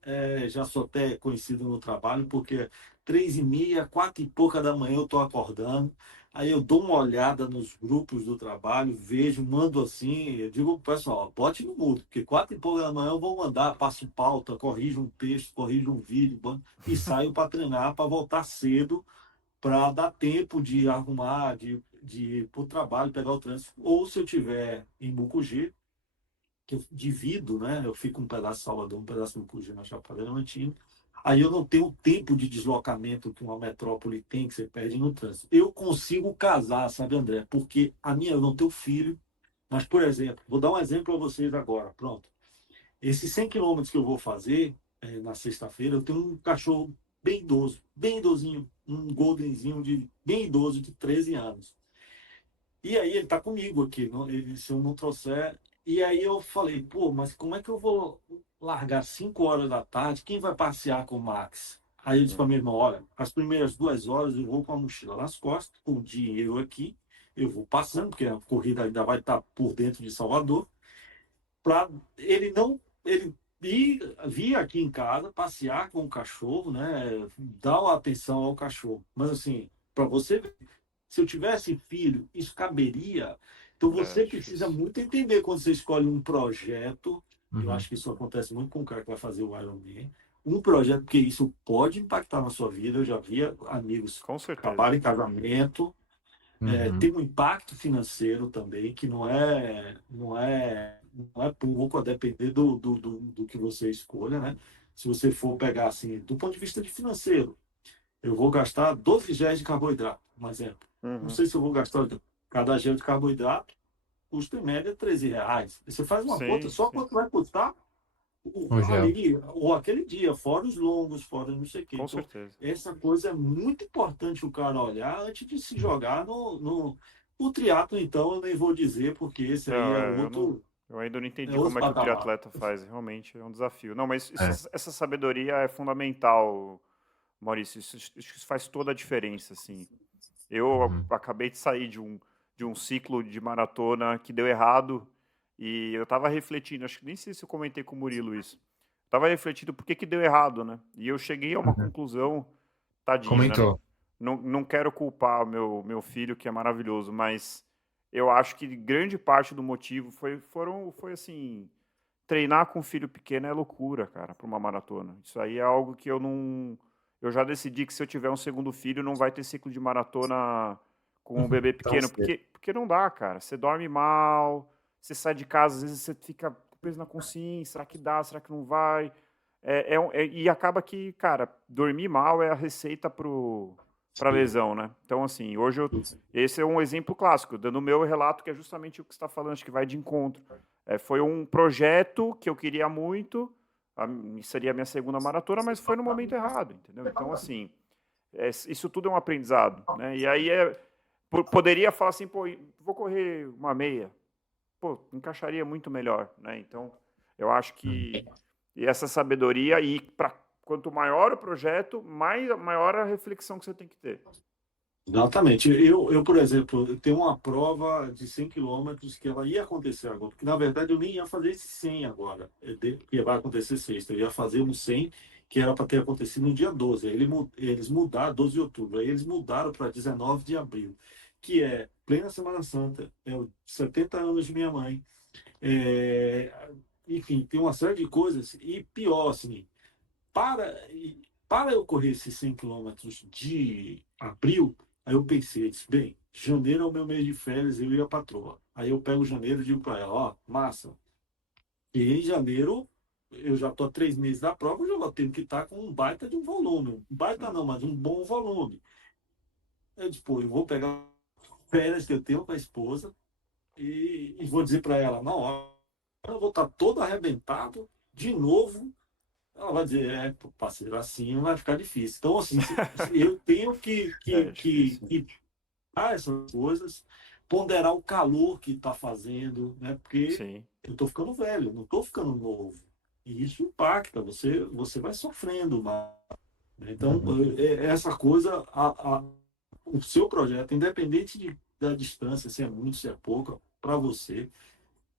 já sou até conhecido no trabalho, porque 3h30, 4h pouca da manhã eu estou acordando. Aí eu dou uma olhada nos grupos do trabalho, vejo, mando assim, eu digo pro pessoal, bote no mudo, porque 4h pouca da manhã eu vou mandar, passo pauta, corrijo um texto, corrijo um vídeo, e saio para treinar, para voltar cedo, para dar tempo de arrumar, de ir para o trabalho, pegar o trânsito. Ou se eu tiver em Mucugê, que eu divido, né? Eu fico um pedaço em Salvador, um pedaço em Mucugê, na Chapada Diamantina. Aí eu não tenho o tempo de deslocamento que uma metrópole tem, que você perde no trânsito. Eu consigo casar, sabe, André? Porque eu não tenho filho, mas, por exemplo, vou dar um exemplo a vocês agora, pronto. Esses 100 quilômetros que eu vou fazer na sexta-feira, eu tenho um cachorro bem idoso, bem idosinho, um goldenzinho bem idoso de 13 anos. E aí ele tá comigo aqui, se eu não trouxer. E aí eu falei, pô, mas como é que eu vou largar 5 horas da tarde? Quem vai passear com o Max? Aí eu disse para minha irmã, olha, as primeiras 2 horas eu vou com a mochila nas costas, com o dinheiro aqui, eu vou passando, porque a corrida ainda vai estar por dentro de Salvador, para ele não ele vir aqui em casa, passear com o cachorro, né? Dar uma atenção ao cachorro. Mas assim, para você ver, se eu tivesse filho, isso caberia. Então você precisa muito entender quando você escolhe um projeto. Eu acho que isso acontece muito com o cara que vai fazer o Ironman. Um projeto, porque isso pode impactar na sua vida. Eu já via amigos acabarem em casamento. Tem um impacto financeiro também, que não é pouco, a depender do que você escolha, né? Se você for pegar assim, do ponto de vista de financeiro, eu vou gastar 12 géis de carboidrato, um exemplo. Não sei se eu vou gastar cada gel de carboidrato, custa em média R$13. Você faz uma conta, só quanto vai custar ou aquele dia, fora os longos, fora não sei o quê. Com então, certeza. essa coisa é muito importante o cara olhar antes de se jogar no triatlo, então, eu nem vou dizer, porque esse aí é outro. Eu ainda não entendi como é que o triatleta faz, realmente é um desafio. Não, mas essa sabedoria é fundamental, Maurício, isso faz toda a diferença, assim. Eu acabei de sair de um ciclo de maratona que deu errado e eu tava refletindo, acho que nem sei se eu comentei com o Murilo isso. Tava refletindo por que deu errado, né? E eu cheguei a uma conclusão, tadinho, Comentou. né? Não quero culpar o meu filho, que é maravilhoso, mas eu acho que grande parte do motivo foi assim, treinar com um filho pequeno é loucura, cara, para uma maratona. Isso aí é algo que eu já decidi que se eu tiver um segundo filho não vai ter ciclo de maratona com um bebê pequeno, porque não dá, cara. Você dorme mal, você sai de casa, às vezes você fica preso na consciência, será que dá, será que não vai? E acaba que, cara, dormir mal é a receita para lesão, né? Então, assim, esse é um exemplo clássico, dando o meu relato, que é justamente o que você está falando, acho que vai de encontro. Foi um projeto que eu queria muito, seria a minha segunda maratona, mas foi no momento errado, entendeu? Então, assim, isso tudo é um aprendizado, né? E aí poderia falar assim, pô, vou correr uma meia. Pô, encaixaria muito melhor, né? Então, eu acho que essa sabedoria, e quanto maior o projeto, maior a reflexão que você tem que ter. Exatamente. Eu, por exemplo, eu tenho uma prova de 100 quilômetros que ela ia acontecer agora, porque na verdade eu nem ia fazer esse 100 agora, que vai acontecer sexta. Eu ia fazer um 100 que era para ter acontecido no dia 12. Aí eles mudaram, 12 de outubro, aí eles mudaram para 19 de abril, que é plena Semana Santa, é os 70 anos de minha mãe. Enfim, tem uma série de coisas, e pior, assim, para eu correr esses 100 quilômetros de abril, aí eu pensei, disse, bem, janeiro é o meu mês de férias, eu e a patroa. Aí eu pego janeiro e digo para ela, ó, massa, e em janeiro eu já estou há 3 meses da prova, eu já vou ter que estar com um baita de um volume. Baita não, mas um bom volume. Eu disse, pô, eu vou pegar férias que eu tenho com a esposa e vou dizer para ela, não, eu vou estar todo arrebentado de novo. Ela vai dizer, parceiro, assim vai ficar difícil. Então, assim, eu tenho que essas coisas, ponderar o calor que está fazendo, né? Porque eu estou ficando velho, não estou ficando novo. E isso impacta, você vai sofrendo mais. Então, essa coisa, o seu projeto, independente da distância, se é muito, se é pouco, para você,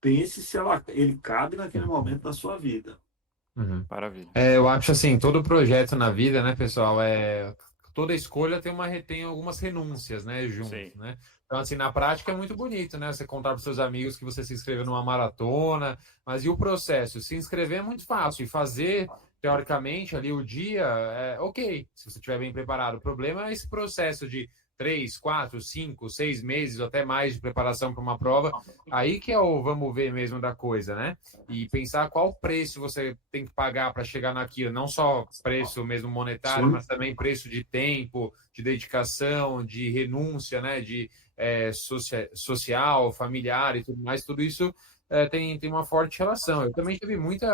pense se ele cabe naquele momento da sua vida. Maravilha. Eu acho assim, todo projeto na vida, né, pessoal, toda escolha tem algumas renúncias, né, junto, né? Então, assim, na prática é muito bonito, né? Você contar para os seus amigos que você se inscreveu numa maratona, mas e o processo? Se inscrever é muito fácil, e fazer teoricamente, ali o dia é ok, se você estiver bem preparado. O problema é esse processo de 3, 4, 5, 6 meses ou até mais de preparação para uma prova. Aí que é o vamos ver mesmo da coisa, né? E pensar qual preço você tem que pagar para chegar naquilo, não só preço mesmo monetário, Sim. mas também preço de tempo, de dedicação, de renúncia, né? De social, familiar e tudo mais, tudo isso tem uma forte relação. Eu também tive muito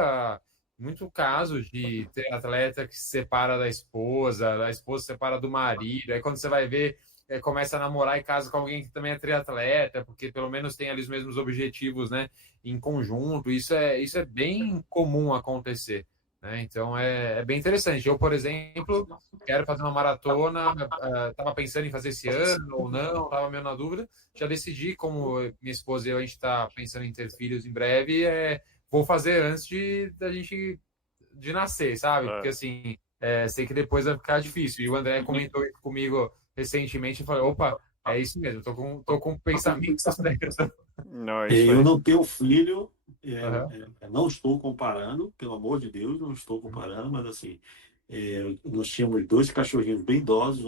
caso de ter atleta que se separa da esposa se separa do marido, aí quando você vai ver, começa a namorar e casa com alguém que também é triatleta, porque pelo menos tem ali os mesmos objetivos, né, em conjunto. Isso é bem comum acontecer, né? Então é bem interessante. Eu, por exemplo, quero fazer uma maratona, estava pensando em fazer esse ano ou não, estava meio na dúvida. Já decidi, como minha esposa e eu, a gente está pensando em ter filhos em breve, vou fazer antes da gente de nascer, sabe? Porque É. assim, sei que depois vai ficar difícil. E o André comentou isso comigo recentemente e falou: opa, é isso mesmo, tô com o pensamento certo. Não, é isso Eu aí. não tenho filho, Aham. não estou comparando, pelo amor de Deus, não estou comparando, mas assim, nós tínhamos dois cachorrinhos bem idosos,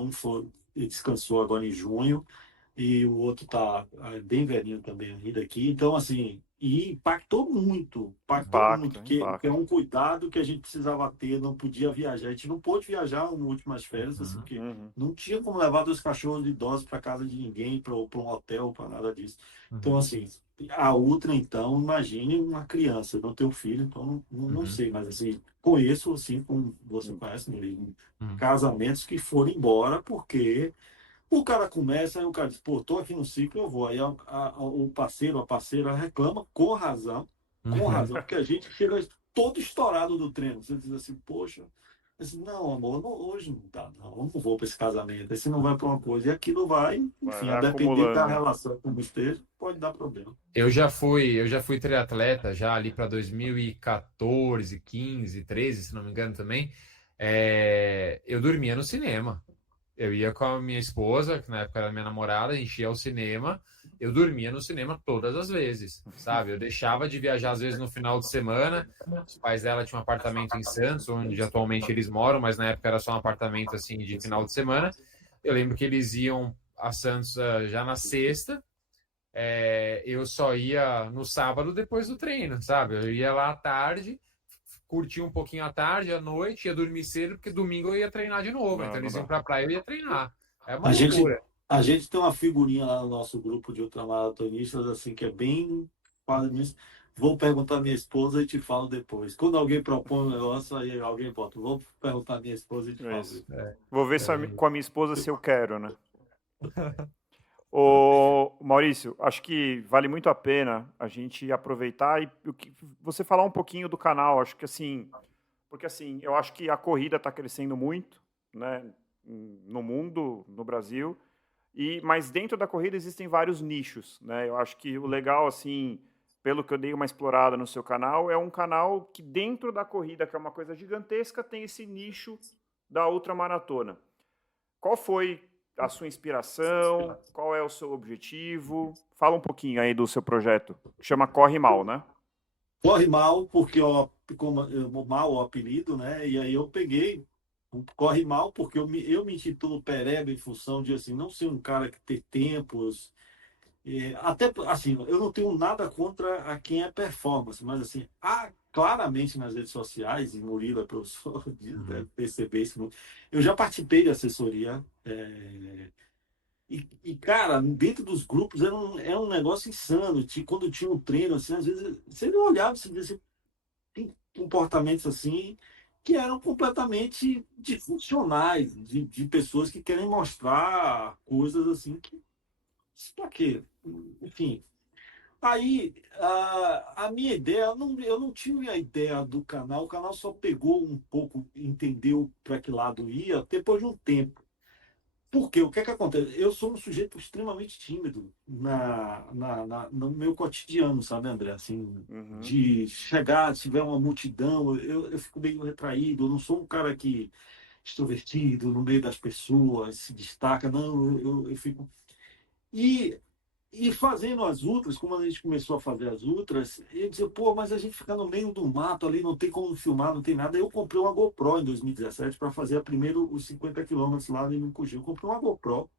ele descansou agora em junho, e o outro tá bem velhinho também ainda aqui. Então, assim, e impactou muito, que é Impacta. um cuidado que a gente precisava ter, não podia viajar. A gente não pôde viajar nas últimas férias, assim, Uhum. porque Uhum. não tinha como levar dois cachorros idosos para casa de ninguém, para um hotel, para nada disso. Então, Uhum. assim, a outra, então, imagine uma criança, eu não tenho filho, então não Uhum. sei, mas assim, conheço, assim, como você Uhum. conhece, Murilo, Uhum. casamentos que foram embora porque o cara começa, aí o cara diz, pô, tô aqui no ciclo, eu vou. Aí o parceiro, a parceira reclama com razão, porque a gente chega todo estourado do treino. Você diz assim, poxa, eu disse, não, amor, hoje não dá, não, eu não vou para esse casamento, esse não vai para uma coisa, e aquilo vai, enfim, a Vai depender da acumulando, né? relação como esteja, pode dar problema. Eu já fui triatleta já ali para 2014, 15, 13, se não me engano também. Eu dormia no cinema. Eu ia com a minha esposa, que na época era minha namorada, a gente ia ao cinema. Eu dormia no cinema todas as vezes, sabe? Eu deixava de viajar às vezes no final de semana. Os pais dela tinham um apartamento em Santos, onde atualmente eles moram, mas na época era só um apartamento assim de final de semana. Eu lembro que eles iam a Santos já na sexta. Eu só ia no sábado depois do treino, sabe? Eu ia lá à tarde, curtia um pouquinho à tarde, à noite, ia dormir cedo, porque domingo eu ia treinar de novo. Não, Então não eles iam dá. pra praia, eu ia treinar. É uma A gente, loucura. a gente tem uma figurinha lá no nosso grupo de ultramaratonistas, assim, que é bem quase nisso. Vou perguntar à minha esposa e te falo depois. Quando alguém propõe um negócio, aí alguém bota. Vou perguntar à minha esposa e te É falo isso. depois. Vou ver É, com a minha esposa se eu quero, né? Ô, Maurício, acho que vale muito a pena a gente aproveitar e você falar um pouquinho do canal. Acho que assim, porque assim, eu acho que a corrida está crescendo muito, né, no mundo, no Brasil, mas dentro da corrida existem vários nichos, né? Eu acho que o legal, assim, pelo que eu dei uma explorada no seu canal, é um canal que dentro da corrida, que é uma coisa gigantesca, tem esse nicho da ultramaratona. Qual foi a sua inspiração? Qual é o seu objetivo? Fala um pouquinho aí do seu projeto. Chama Corre Mal, né? Corre mal, porque ó, como, mal o apelido, né? E aí eu peguei. Corre mal, porque eu me intitulo Pereba em função de assim, não ser um cara que ter tempos. Até assim, eu não tenho nada contra a quem é performance, mas assim, há claramente nas redes sociais, e Murilo é professor disso, deve uhum, perceber isso. Eu já participei de assessoria, cara, dentro dos grupos é um negócio insano. Quando tinha um treino, assim, às vezes você não olhava, você dizia assim, tem comportamentos assim que eram completamente disfuncionais, de pessoas que querem mostrar coisas assim que. Pra quê? Enfim. Aí, a minha ideia, eu não tinha a ideia do canal, o canal só pegou um pouco, entendeu para que lado ia, depois de um tempo. Por quê? O que é que acontece? Eu sou um sujeito extremamente tímido no meu cotidiano, sabe, André? Assim, Uhum. de chegar, se tiver uma multidão, eu fico meio retraído, eu não sou um cara que extrovertido, no meio das pessoas, se destaca, não, eu fico. E E fazendo as ultras, como a gente começou a fazer as ultras, eu dizia, pô, mas a gente fica no meio do mato ali, não tem como filmar, não tem nada. Eu comprei uma GoPro em 2017 para fazer primeiro os 50 quilômetros lá em Mucugê. Eu comprei uma GoPro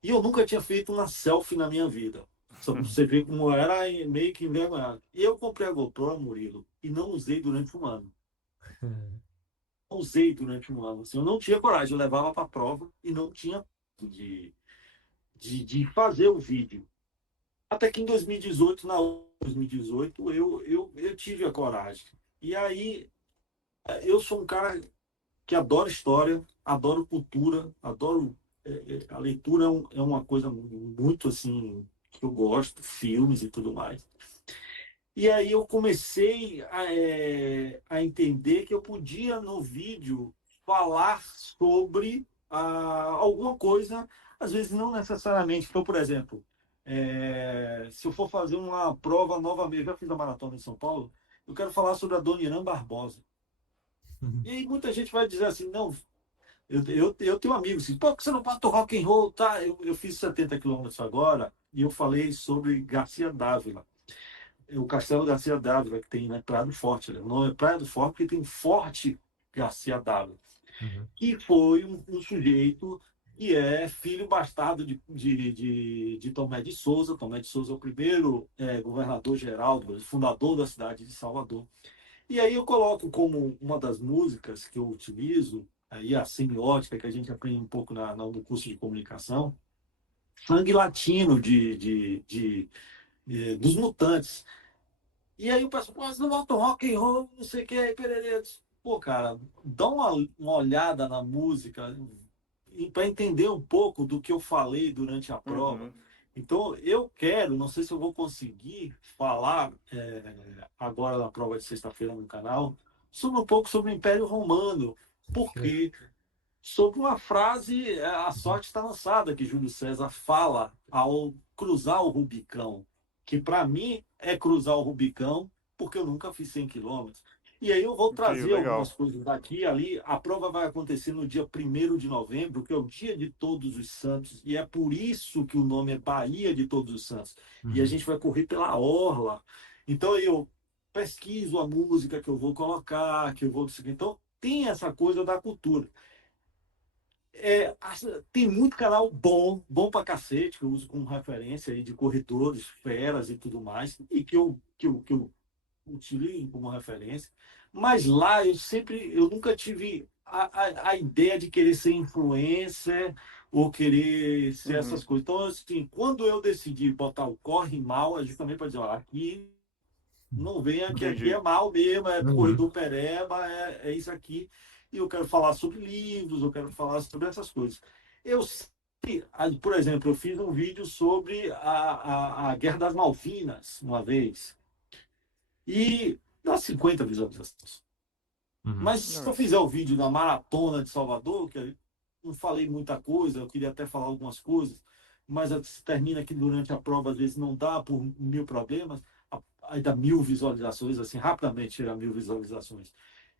e eu nunca tinha feito uma selfie na minha vida. Só pra você ver como era meio que envergonhado. E eu comprei a GoPro, Murilo, e não usei durante um ano. Não usei durante um ano. Assim, eu não tinha coragem, eu levava para prova e não tinha de, de fazer o vídeo. Até que em 2018, na 2018, eu tive a coragem. E aí, eu sou um cara que adora história, adoro cultura, adoro. A leitura é uma coisa muito assim, que eu gosto, filmes e tudo mais. E aí eu comecei a entender que eu podia, no vídeo, falar sobre alguma coisa, às vezes não necessariamente. Então, por exemplo, se eu for fazer uma prova novamente, já fiz a maratona em São Paulo, eu quero falar sobre a Dona Irã Barbosa. E aí muita gente vai dizer assim, não, eu tenho amigos assim, pô, por que você não bota o rock and roll, tá? Eu fiz 70 quilômetros agora e eu falei sobre Garcia Dávila, o Castelo Garcia Dávila, que tem na Praia do Forte. Né? O nome é Praia do Forte porque tem Forte Garcia Dávila, Uhum. que foi um sujeito que é filho bastardo de Tomé de Souza. Tomé de Souza é o primeiro governador-geral, fundador da cidade de Salvador. E aí eu coloco como uma das músicas que eu utilizo, aí a semiótica que a gente aprende um pouco no curso de comunicação, Sangue Latino dos Mutantes. E aí o pessoal, pô, você não bota um rock and roll, não sei o que, aí pererê. Pô, cara, dá uma olhada na música para entender um pouco do que eu falei durante a prova. Uhum. Então, eu quero, não sei se eu vou conseguir falar agora na prova de sexta-feira no canal, sobre um pouco sobre o Império Romano. Por quê? Sobre uma frase, a sorte está lançada, que Júlio César fala ao cruzar o Rubicão, que para mim é cruzar o Rubicão, porque eu nunca fiz 100 quilômetros. E aí eu vou Entendi, trazer algumas legal. coisas daqui e ali. A prova vai acontecer no dia 1º de novembro, que é o dia de Todos os Santos, e é por isso que o nome é Bahia de Todos os Santos. E a Uhum. gente vai correr pela orla. Então eu pesquiso a música que eu vou colocar, que eu vou... Então tem essa coisa da cultura. Tem muito canal bom, bom pra cacete, que eu uso como referência aí de corredores, feras e tudo mais, e que eu utilizo como referência. Mas lá eu nunca tive a ideia de querer ser influencer ou querer ser essas Uhum. coisas. Então, assim, quando eu decidi botar o Corre Mal, é justamente para dizer, ó, aqui não venha que aqui é Entendi. mal mesmo, é Uhum. corredor pereba, é isso aqui. E eu quero falar sobre livros, eu quero falar sobre essas coisas. Eu, por exemplo, eu fiz um vídeo sobre a Guerra das Malvinas, uma vez, e dá 50 visualizações. Uhum. Mas se eu Nossa. fizer o vídeo da Maratona de Salvador, que eu não falei muita coisa, eu queria até falar algumas coisas, mas termina que durante a prova, às vezes não dá por mil problemas, aí dá 1.000 visualizações, assim, rapidamente chega a 1.000 visualizações.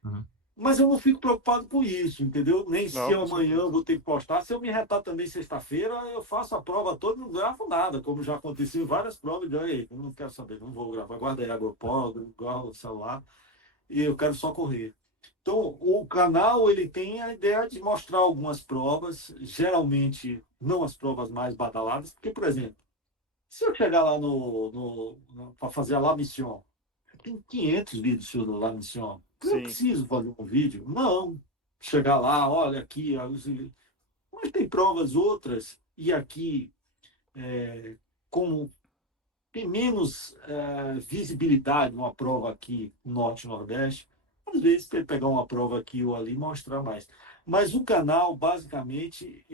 Uhum. Mas eu não fico preocupado com isso, entendeu? Nem se Não, com amanhã eu certeza. vou ter que postar. Se eu me retar também sexta-feira, eu faço a prova toda e não gravo nada, como já aconteceu em várias provas. Eu não quero saber, não vou gravar. Guarda aí a GoPro, guarda o celular e eu quero só correr. Então, o canal ele tem a ideia de mostrar algumas provas, geralmente não as provas mais badaladas, porque, por exemplo, se eu chegar lá para fazer a La Mission, tem 500 vídeos do La Mission. Eu Sim. preciso fazer um vídeo? Não. Chegar lá, olha aqui, mas tem provas outras, e aqui, como tem menos visibilidade uma prova aqui no Norte e Nordeste, às vezes pegar uma prova aqui ou ali e mostrar mais. Mas o canal, basicamente,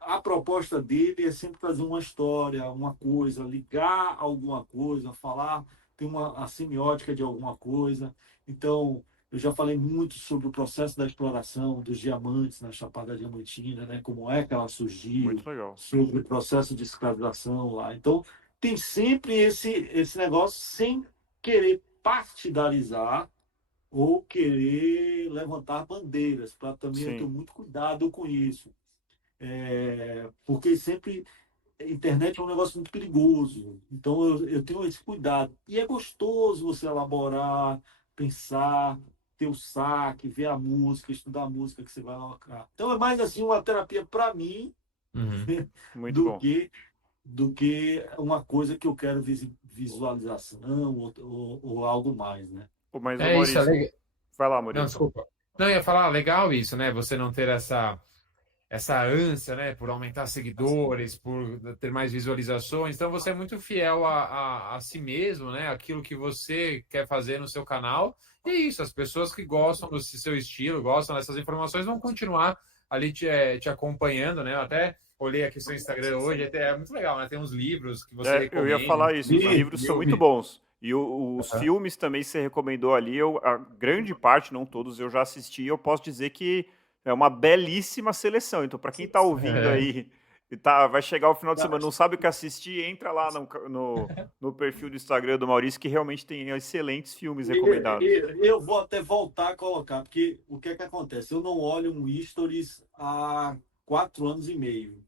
a proposta dele é sempre trazer uma história, uma coisa, ligar alguma coisa, falar, ter a semiótica de alguma coisa. Então, eu já falei muito sobre o processo da exploração dos diamantes na Chapada Diamantina, né? Como é que ela surgiu, Muito legal. sobre o processo de escravização lá. Então, tem sempre esse negócio sem querer partidarizar ou querer levantar bandeiras, para também eu Sim. tenho muito cuidado com isso. Porque sempre. a internet é um negócio muito perigoso. Então eu tenho esse cuidado. E é gostoso você elaborar, pensar, ter o saque, ver a música, estudar a música que você vai alocar. Então é mais assim uma terapia para mim Uhum. Muito do bom. que uma coisa que eu quero visualização ou algo mais, né? Mas, ô É isso, é Maurício, legal. vai lá, Não, Murilo. desculpa. Não, eu ia falar, legal isso, né? Você não ter essa ânsia, né, por aumentar seguidores, por ter mais visualizações. Então você é muito fiel a si mesmo, né? Aquilo que você quer fazer no seu canal. E é isso, as pessoas que gostam do seu estilo, gostam dessas informações, vão continuar ali te acompanhando, né? Eu até olhei aqui o seu Instagram hoje, é muito legal, né? Tem uns livros que você Eu ia recomenda. falar isso, os Vi, livros são eu muito vi. bons. E os Aham. filmes também você recomendou ali, a grande parte, não todos, eu já assisti, eu posso dizer que é uma belíssima seleção. Então, para quem está ouvindo É, aí e vai chegar o final de semana, não sabe o que assistir, entra lá no perfil do Instagram do Maurício, que realmente tem excelentes filmes recomendados. Eu vou até voltar a colocar, porque o que é que acontece? Eu não olho um Stories há 4 anos e meio.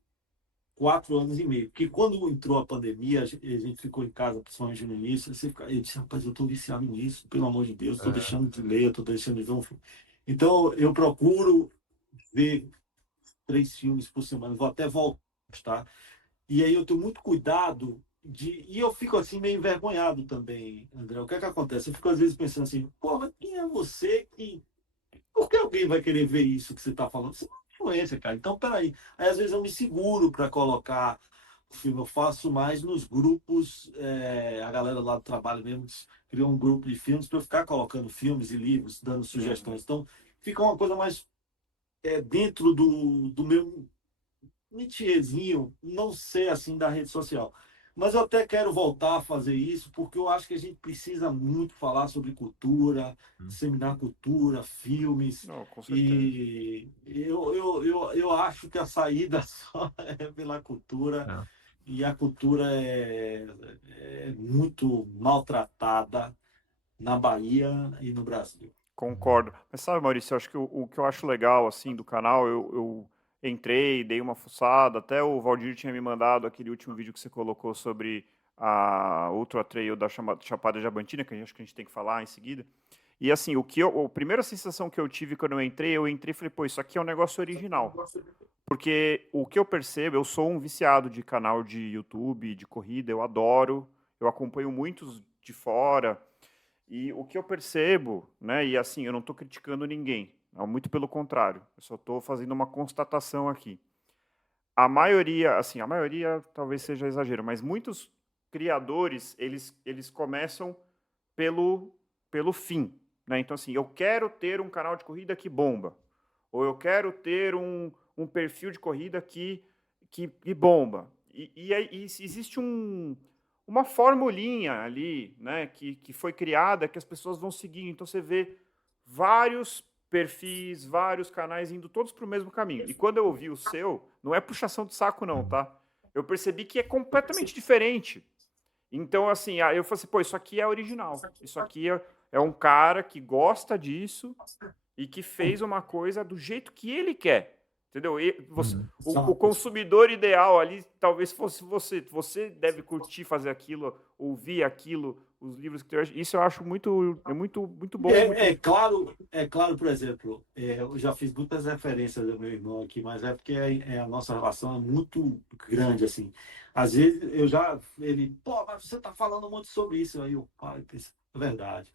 4 anos e meio. Porque quando entrou a pandemia, a gente ficou em casa, principalmente no início, eu disse, rapaz, eu estou viciado nisso, pelo amor de Deus, estou é. deixando de ler, estou deixando de ver um filme. Então, eu procuro ver 3 filmes por semana, vou até voltar, tá? E aí eu tenho muito cuidado e eu fico assim meio envergonhado também, André. O que é que acontece? Eu fico às vezes pensando assim, pô, mas quem é você que. Por que alguém vai querer ver isso que você está falando? Você não é influência, cara. Então, peraí. Aí às vezes eu me seguro para colocar o filme. Eu faço mais nos grupos, a galera lá do trabalho mesmo criou um grupo de filmes para eu ficar colocando filmes e livros, dando Uhum. sugestões. Então, fica uma coisa mais dentro do meu metiezinho, não ser assim da rede social. Mas eu até quero voltar a fazer isso, porque eu acho que a gente precisa muito falar sobre cultura, disseminar cultura, filmes. Não, com certeza. E eu acho que a saída só é pela cultura, Não. e a cultura é muito maltratada na Bahia e no Brasil. Concordo. Mas sabe, Maurício, eu acho que o que eu acho legal, assim, do canal, eu entrei, dei uma fuçada, até o Valdir tinha me mandado aquele último vídeo que você colocou sobre a Ultra Trail da Chapada Diamantina, que eu acho que a gente tem que falar em seguida. E assim, a primeira sensação que eu tive quando eu entrei e falei, pô, isso aqui é um negócio original. Porque o que eu percebo, eu sou um viciado de canal de YouTube, de corrida, eu adoro, eu acompanho muitos de fora, e o que eu percebo, né, e assim, eu não estou criticando ninguém, não, muito pelo contrário, eu só estou fazendo uma constatação aqui. A maioria talvez seja exagero, mas muitos criadores, eles começam pelo fim, né? Então, assim, eu quero ter um canal de corrida que bomba, ou eu quero ter um perfil de corrida que bomba. E existe uma formulinha ali, né, que foi criada, que as pessoas vão seguindo. Então, você vê vários perfis, vários canais indo todos para o mesmo caminho. E quando eu ouvi o seu, não é puxação de saco, não, tá? Eu percebi que é completamente diferente. Então, assim, aí eu falei assim, pô, isso aqui é original. Isso aqui é um cara que gosta disso e que fez uma coisa do jeito que ele quer. Entendeu? Uhum. O consumidor ideal ali talvez fosse você. Você deve curtir fazer aquilo, ouvir aquilo, os livros que tem. Isso eu acho muito bom, É claro, por exemplo, eu já fiz muitas referências do meu irmão aqui, mas é porque a nossa relação é muito grande, assim. Às vezes ele, pô, mas você tá falando muito sobre isso. Aí eu, pai, é verdade.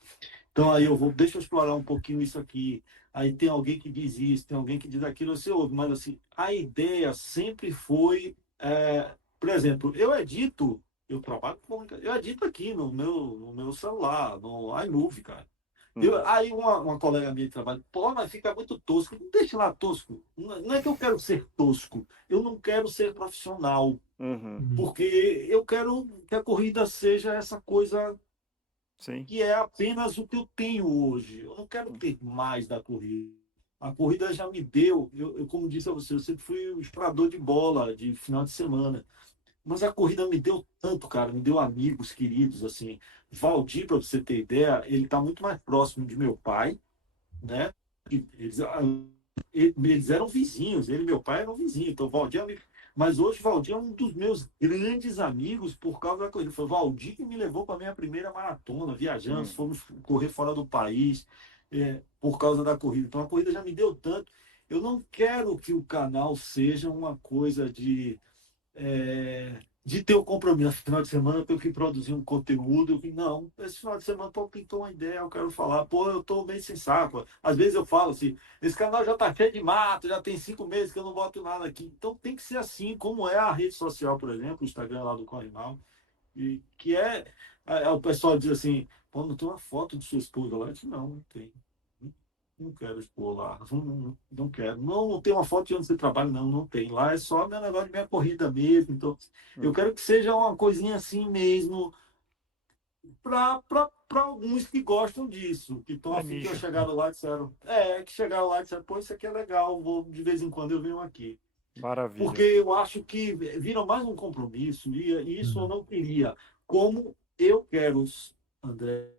Então aí deixa eu explorar um pouquinho isso aqui. Aí tem alguém que diz isso, tem alguém que diz aquilo, você ouve, mas assim, a ideia sempre foi, por exemplo, eu trabalho eu edito aqui no meu celular, no iMovie, cara. Uhum, Aí uma colega minha de trabalho, pô, mas fica muito tosco. Não deixa lá tosco. Não é que eu quero ser tosco, eu não quero ser profissional, uhum, Uhum. porque eu quero que a corrida seja essa coisa sim. que é apenas o que eu tenho hoje. Eu não quero ter mais da corrida. A corrida já me deu, como disse a você, eu sempre fui um jogador de bola de final de semana. Mas a corrida me deu tanto, cara, me deu amigos queridos, assim. Valdir, para você ter ideia, ele está muito mais próximo de meu pai, né? Eles eram vizinhos, ele e meu pai eram vizinhos. Então, Valdir, Mas hoje Valdir é um dos meus grandes amigos por causa da corrida. Foi o Valdir que me levou para a minha primeira maratona, viajando, fomos correr fora do país, por causa da corrida. Então a corrida já me deu tanto. Eu não quero que o canal seja uma coisa de ter o compromisso. No final de semana eu tenho que produzir um conteúdo. Não, esse final de semana pô, pintou uma ideia, eu quero falar. Pô, eu tô bem sem saco. Às vezes eu falo assim, esse canal já tá cheio de mato, já tem 5 meses que eu não boto nada aqui. Então tem que ser assim, como é a rede social, por exemplo, o Instagram lá do Corre Mal, e que o pessoal diz assim, pô, não tem uma foto de sua esposa lá? Eu disse, não, não tem. Não quero expor lá. Não quero. Não tem uma foto de onde você trabalha, não tem. Lá é só meu negócio de minha corrida mesmo. Então, eu quero que seja uma coisinha assim mesmo para alguns que gostam disso, que estão afim de eu chegar lá e disseram, que chegaram lá e disseram, pô, isso aqui é legal, de vez em quando eu venho aqui. Maravilha. Porque eu acho que vira mais um compromisso, e isso eu não queria. Como eu quero, André,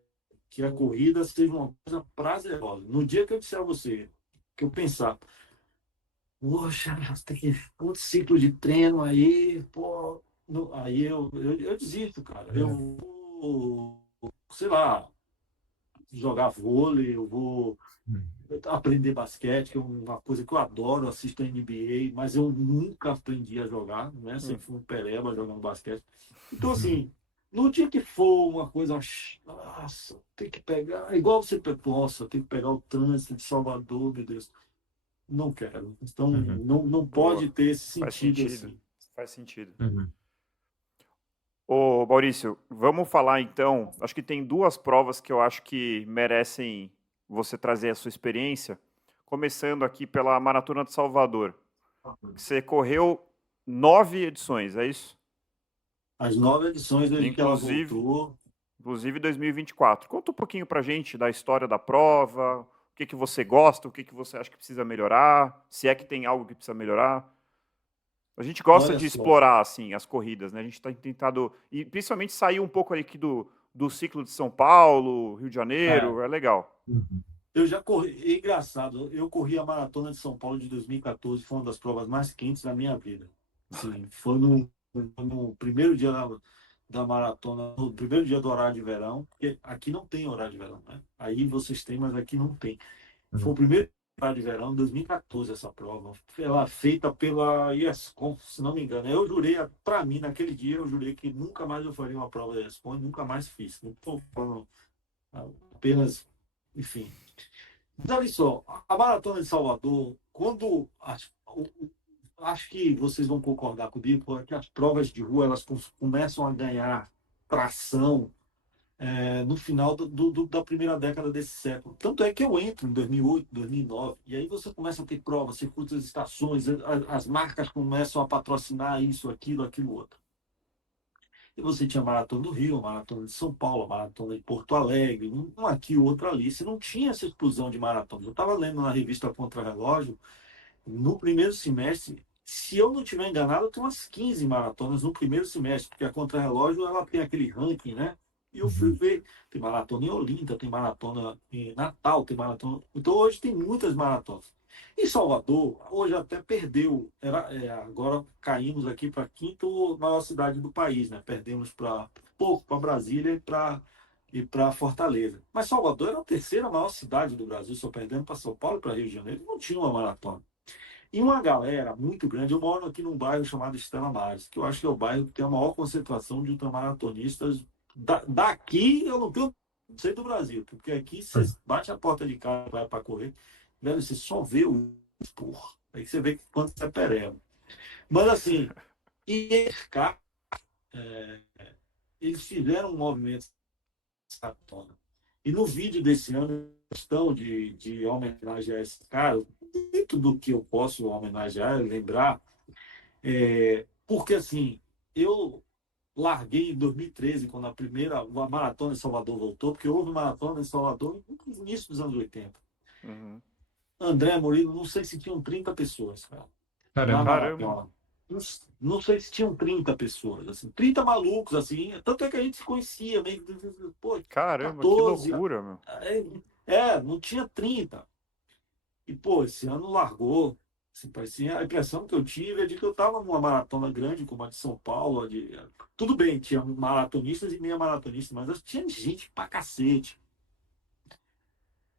que a corrida seja uma coisa prazerosa. No dia que eu disser a você, que eu pensar, poxa, tem um ciclo de treino aí, pô, aí eu desisto, cara. Eu vou, sei lá, jogar vôlei, eu vou aprender basquete, que é uma coisa que eu adoro, assisto a NBA, mas eu nunca aprendi a jogar, né? Sempre fui um pereba jogando basquete. Então, assim, no dia que for uma coisa, nossa, tem que pegar, igual você, nossa, tem que pegar o trânsito de Salvador, meu Deus, não quero. Então, não pode ter esse sentido assim. Faz sentido. Ô, Maurício, vamos falar então, acho que tem 2 provas que eu acho que merecem você trazer a sua experiência, começando aqui pela Maratona de Salvador. Você correu 9 edições, é isso? As 9 edições desde que ela voltou. Inclusive 2024. Conta um pouquinho pra gente da história da prova, o que você gosta, o que você acha que precisa melhorar, se é que tem algo que precisa melhorar. A gente gosta de explorar assim, as corridas, né? A gente tem tentado, e principalmente sair um pouco aqui do ciclo de São Paulo, Rio de Janeiro, é legal. Eu já corri, é engraçado, eu corri a Maratona de São Paulo de 2014, foi uma das provas mais quentes da minha vida. Sim, foi no primeiro dia da maratona, no primeiro dia do horário de verão, porque aqui não tem horário de verão, né? Aí vocês têm, mas aqui não tem. Foi o primeiro horário de verão, 2014, essa prova. Ela feita pela ESCOM, se não me engano. Eu jurei, para mim, naquele dia, eu jurei que nunca mais eu faria uma prova da ESCOM, nunca mais fiz. Não estou falando apenas, enfim. Mas olha só, a Maratona de Salvador, quando acho que vocês vão concordar comigo, porque as provas de rua elas começam a ganhar tração no final da primeira década desse século. Tanto é que eu entro em 2008, 2009, e aí você começa a ter provas, circuitos, estações, as marcas começam a patrocinar isso, aquilo, outro. E você tinha a Maratona do Rio, a Maratona de São Paulo, a Maratona de Porto Alegre, um aqui, outro ali. Você não tinha essa explosão de maratonas. Eu estava lendo na revista Contra-Relógio, no primeiro semestre, se eu não estiver enganado, tem umas 15 maratonas no primeiro semestre, porque a Contra-Relógio ela tem aquele ranking, né? E eu fui ver, tem maratona em Olinda, tem maratona em Natal, tem maratona. Então hoje tem muitas maratonas. Em Salvador, hoje até perdeu, agora caímos aqui para a quinta maior cidade do país, né? Perdemos pouco para Brasília e para Fortaleza. Mas Salvador era a terceira maior cidade do Brasil, só perdendo para São Paulo e para Rio de Janeiro. Não tinha uma maratona. E uma galera muito grande, eu moro aqui num bairro chamado Estela Maris, que eu acho que é o bairro que tem a maior concentração de ultramaratonistas. Daqui eu não sei do Brasil, porque aqui você bate a porta de casa, vai para correr, velho, você só vê o porra. Aí você vê quanto é pereba. Mas assim, e esses caras, eles fizeram um movimento maratona. E no vídeo desse ano, questão de homenagem a esse cara, muito do que eu posso homenagear, lembrar, porque assim, eu larguei em 2013, quando a Maratona de Salvador voltou, porque houve Maratona em Salvador no início dos anos 80. André Murilo, não sei se tinham 30 pessoas, cara. Caramba. Não sei se tinham 30 pessoas, assim, 30 malucos, assim, tanto é que a gente se conhecia, meio pô, Caramba, 14, que loucura, meu. não tinha 30. E, pô, esse ano largou Assim, parecia, a impressão que eu tive é de que eu estava numa maratona grande, como a de São Paulo. Tudo bem, tinha maratonistas e meia maratonistas, mas tinha gente pra cacete.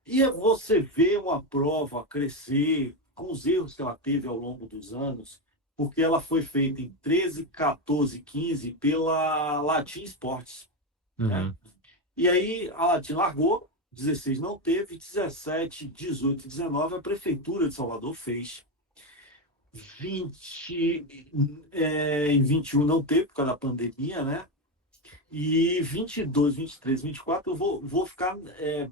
E você vê uma prova crescer com os erros que ela teve ao longo dos anos, porque ela foi feita em 13, 14, 15 pela Latin Sports, né? Uhum. E aí a Latin largou, 16 não teve, 17, 18 e 19 a Prefeitura de Salvador fez. 20, em 21 não teve por causa da pandemia, né? E 22, 23, 24 eu vou ficar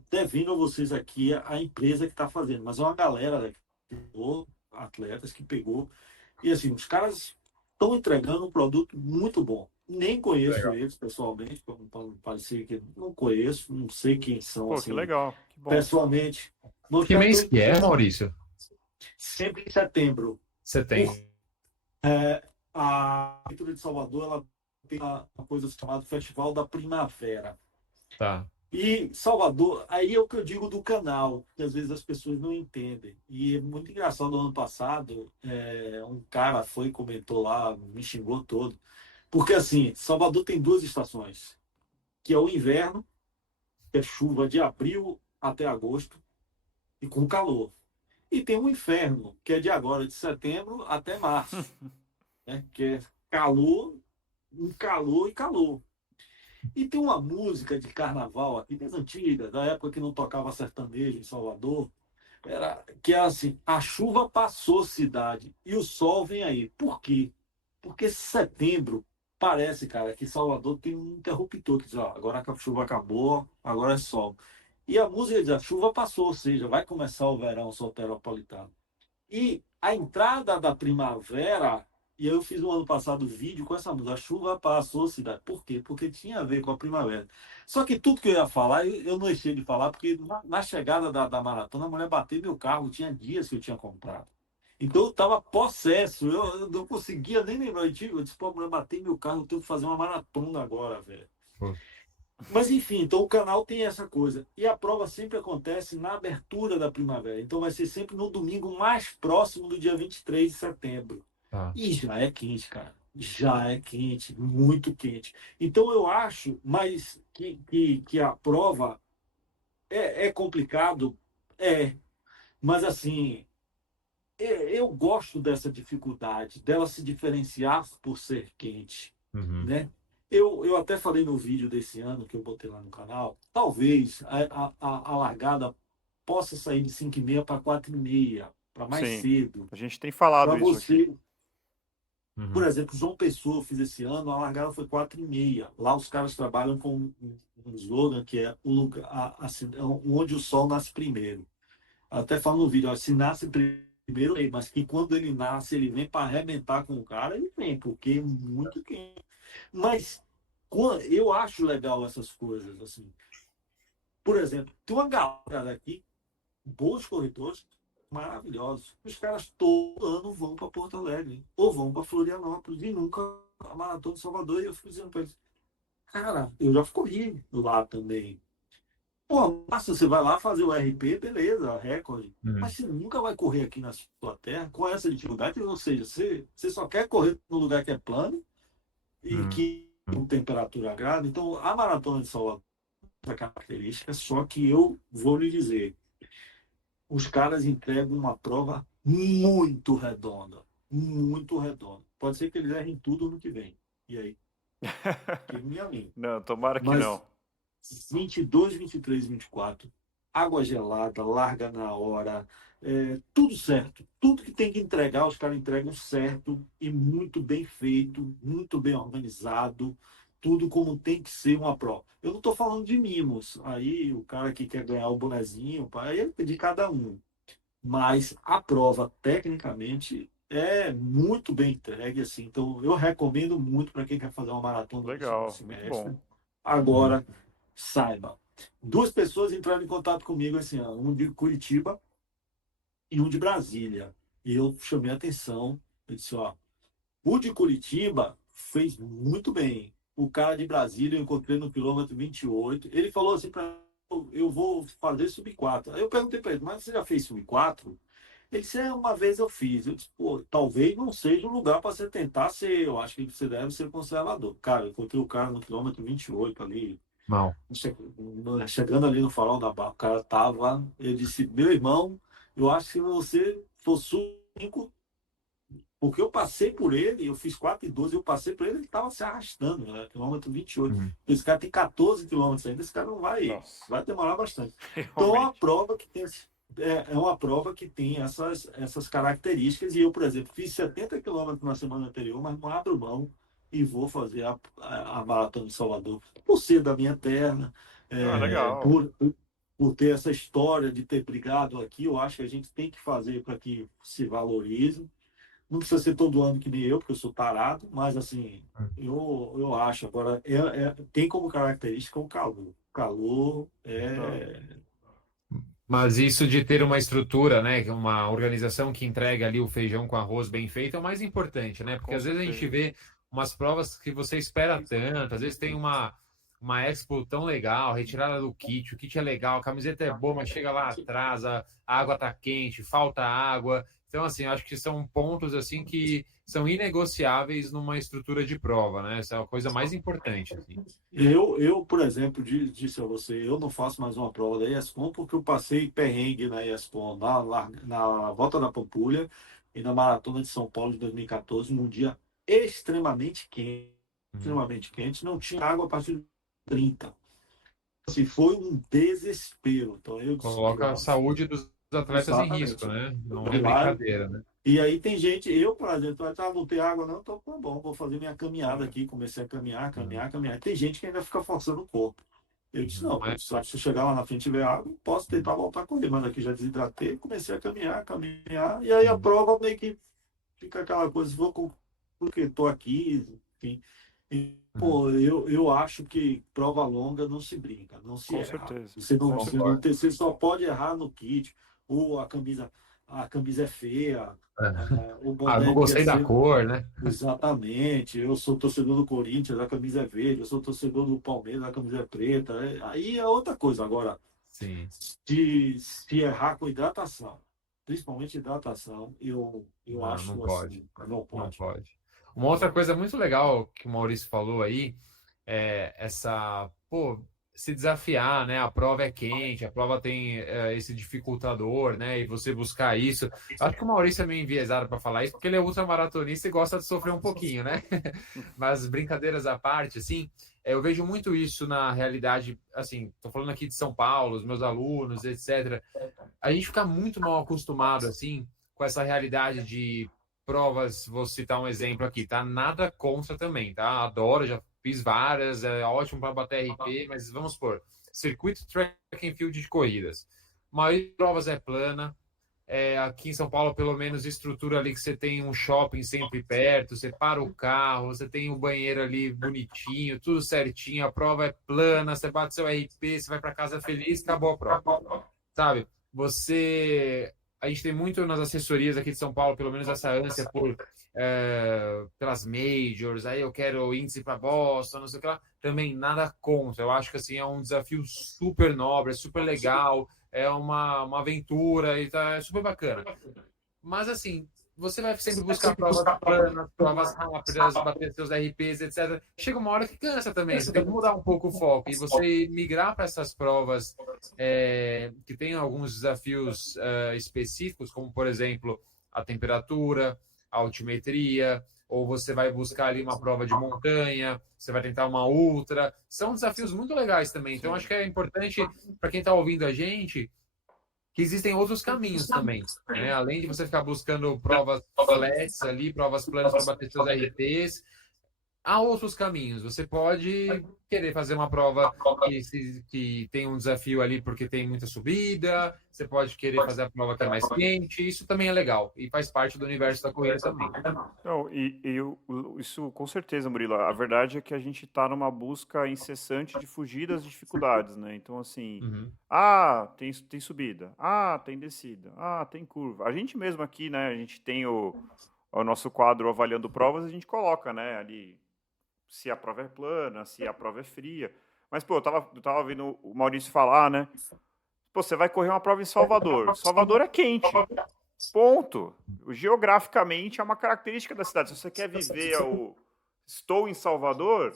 devendo a vocês aqui a empresa que está fazendo. Mas é uma galera, né, que pegou, atletas que pegou. E assim, os caras estão entregando um produto muito bom. Nem conheço Legal. eles pessoalmente, para não parecer que não conheço, não sei quem são, Pô, que assim, legal. Que bom. pessoalmente. Mas os Que caras mês estão que é, entregando Maurício? sempre em setembro. Por Setembro. a Prefeitura de Salvador, ela tem uma coisa chamada Festival da Primavera. Tá. E Salvador, aí é o que eu digo do canal, que às vezes as pessoas não entendem. E é muito engraçado, no ano passado, um cara foi e comentou lá, me xingou todo. Porque assim, Salvador tem duas estações, que é o inverno, que é chuva de abril até agosto, e com calor. E tem o inferno, que é de agora, de setembro até março, né? Que é calor, um calor e calor. E tem uma música de carnaval aqui, das antigas, da época que não tocava sertanejo em Salvador, que é assim: a chuva passou cidade e o sol vem aí. Por quê? Porque setembro parece, cara, que Salvador tem um interruptor que diz, ó, agora que a chuva acabou, agora é sol. E a música diz, a chuva passou, ou seja, vai começar o verão soteropolitano. E a entrada da primavera, e eu fiz no ano passado vídeo com essa música, a chuva passou cidade. Por quê? Porque tinha a ver com a primavera. Só que tudo que eu ia falar, eu não deixei de falar, porque na chegada da maratona, a mulher bateu meu carro, tinha dias que eu tinha comprado. Então eu estava possesso, eu não conseguia nem lembrar. Eu disse, pô, a mulher bateu meu carro, eu tenho que fazer uma maratona agora, velho. Pô. Mas enfim, então o canal tem essa coisa. E a prova sempre acontece na abertura da primavera. Então vai ser sempre no domingo mais próximo do dia 23 de setembro. Tá. E já é quente, cara. Já é quente, muito quente. Então eu acho, mas que a prova é complicado, é. Mas assim, eu gosto dessa dificuldade, dela se diferenciar por ser quente, Uhum. né? Eu até falei no vídeo desse ano que eu botei lá no canal, talvez a largada possa sair de 5h30 para 4h30, para mais Sim, cedo, a gente tem para falado isso aqui. você. Por Uhum. exemplo, João Pessoa, eu fiz esse ano, a largada foi 4h30. Lá os caras trabalham com um slogan que é o lugar, onde o sol nasce primeiro. Até falo no vídeo, ó, se nasce primeiro, mas que quando ele nasce, ele vem para arrebentar com o cara, ele vem, porque é muito quente. Mas eu acho legal essas coisas, assim. Por exemplo, tem uma galera aqui, bons corredores, maravilhosos. Os caras todo ano vão para Porto Alegre, ou vão para Florianópolis, e nunca a Maratona de Salvador. E eu fico dizendo para eles, cara, eu já corri lá também. Pô, massa, você vai lá fazer o RP, beleza, recorde. Uhum. Mas você nunca vai correr aqui na sua terra com essa dificuldade, ou seja, você só quer correr no lugar que é plano e Uhum. que com temperatura agrada. Então, a maratona de Salvador tem essa característica, só que eu vou lhe dizer, os caras entregam uma prova muito redonda, muito redonda. Pode ser que eles errem tudo no que vem. E aí, que me amigo. Não, tomara que Mas não. 22, 23, 24, água gelada, larga na hora, tudo certo. Tudo que tem que entregar, os caras entregam certo e muito bem feito, muito bem organizado, tudo como tem que ser uma prova. Eu não estou falando de mimos, aí o cara que quer ganhar o bonezinho, aí é de cada um. Mas a prova, tecnicamente, é muito bem entregue, assim. Então, eu recomendo muito para quem quer fazer uma maratona no segundo Legal, muito bom. semestre. Uhum. Agora, saiba, duas pessoas entraram em contato comigo esse ano, um de Curitiba e um de Brasília. E eu chamei a atenção, eu disse, ó, o de Curitiba fez muito bem. O cara de Brasília eu encontrei no quilômetro 28. Ele falou assim para eu vou fazer sub 4. Aí eu perguntei para ele, mas você já fez sub 4? Ele disse, uma vez eu fiz. Eu disse, pô, talvez não seja o lugar para você tentar ser, eu acho que você deve ser conservador. Cara, eu encontrei o cara no quilômetro 28 ali, Mal. chegando ali no farol da barra, o cara tava, eu disse, meu irmão, eu acho que se você for 5, porque eu passei por ele, eu fiz 4:12, eu passei por ele, ele estava se arrastando, né? Quilômetro 28. Uhum. Esse cara tem 14 quilômetros ainda, esse cara não Nossa, vai demorar bastante. Então é uma realmente. prova que tem, é uma prova que tem essas características. E eu, por exemplo, fiz 70 quilômetros na semana anterior, mas não abro mão e vou fazer a Maratona de Salvador. Por ser da minha terra, Ah, é, legal. por ter essa história de ter brigado aqui, eu acho que a gente tem que fazer para que se valorize. Não precisa ser todo ano que nem eu, porque eu sou tarado, mas assim, eu acho. Agora, tem como característica o calor. O calor Ah, Mas isso de ter uma estrutura, né, uma organização que entrega ali o feijão com arroz bem feito é o mais importante, né? Porque com às vezes a gente certeza. vê umas provas que você espera tanto, às vezes tem uma expo tão legal, retirada do kit, o kit é legal, a camiseta é boa, mas chega lá atrás, a água tá quente, falta água. Então, assim, acho que são pontos assim que são inegociáveis numa estrutura de prova, né? Essa é a coisa mais importante, assim. Por exemplo, disse a você, eu não faço mais uma prova da ESCOM porque eu passei perrengue na ESCOM, na Volta da Pampulha e na Maratona de São Paulo de 2014, num dia Uhum. extremamente quente, não tinha água a partir de 30. Assim, foi um desespero. Então eu disse, Coloca a saúde dos atletas em risco, exatamente. né? Não é E lá, brincadeira, né? e aí tem gente, eu, por exemplo, não tem água não, então tá bom, vou fazer minha caminhada É. aqui. Comecei a caminhar, Uhum. caminhar, caminhar. Tem gente que ainda fica forçando o corpo. Eu disse, Uhum. não, Mas, se eu chegar lá na frente e tiver água, posso tentar voltar a correr, mas aqui já desidratei, comecei a caminhar, caminhar, e aí a uhum. prova meio que fica aquela coisa, porque estou aqui, enfim. E, Uhum. pô, eu acho que prova longa não se brinca, não se Com erra. certeza. Você não, Com você não Concordo. certeza. tem, você só pode errar no kit, ou a camisa é feia, o Ah, não boné devia gostei da ser cor, né? exatamente. Eu sou torcedor do Corinthians, a camisa é verde, eu sou torcedor do Palmeiras, a camisa é preta. Aí é outra coisa. Agora, Sim, se errar com hidratação, principalmente hidratação, eu não, não acho pode. assim, não Não pode. pode. Uma outra coisa muito legal que o Maurício falou aí é essa, pô, se desafiar, né? A prova é quente, a prova tem esse dificultador, né? E você buscar isso. Acho que o Maurício é meio enviesado para falar isso, porque ele é ultramaratonista e gosta de sofrer um pouquinho, né? Mas brincadeiras à parte, assim, eu vejo muito isso na realidade, assim, tô falando aqui de São Paulo, os meus alunos, etc. A gente fica muito mal acostumado, assim, com essa realidade de provas. Vou citar um exemplo aqui, tá? Nada contra também, tá? Adoro, já fiz várias, é ótimo para bater RP, mas vamos supor, circuito track and field de corridas. A maioria das provas é plana. Aqui em São Paulo, pelo menos, estrutura ali que você tem um shopping sempre perto, você para o carro, você tem um banheiro ali bonitinho, tudo certinho, a prova é plana, você bate seu RP, você vai para casa feliz, acabou a prova, sabe? A gente tem muito nas assessorias aqui de São Paulo, pelo menos essa ânsia pelas majors, aí eu quero índice para Boston, não sei o que lá, também nada contra, eu acho que assim, é um desafio super nobre, é super legal, é uma aventura e tá, é super bacana. Mas assim, você vai sempre buscar provas planas, provas rápidas, bater seus RPs, etc. Chega uma hora que cansa também. Você tem que mudar um pouco o foco e você migrar para essas provas que tem alguns desafios específicos, como por exemplo a temperatura, a altimetria, ou você vai buscar ali uma prova de montanha, você vai tentar uma ultra. São desafios muito legais também. Então acho Sim. que é importante para quem está ouvindo a gente que existem outros caminhos também, né? Além de você ficar buscando provas flats ali, provas planas para bater seus RPs, há outros caminhos. Você pode querer fazer uma prova que tem um desafio ali porque tem muita subida, você pode querer fazer a prova que é mais quente, isso também é legal e faz parte do universo da corrida também. Não, isso com certeza, Murilo. A verdade é que a gente está numa busca incessante de fugir das dificuldades, né? Então, assim, Uhum. tem subida, tem descida, tem curva. A gente mesmo aqui, né? A gente tem o nosso quadro avaliando provas, a gente coloca, né? Ali, se a prova é plana, se a prova é fria. Mas, pô, eu tava ouvindo o Maurício falar, né? Pô, você vai correr uma prova em Salvador. Salvador é quente. Ponto. Geograficamente é uma característica da cidade. Se você quer viver estou em Salvador,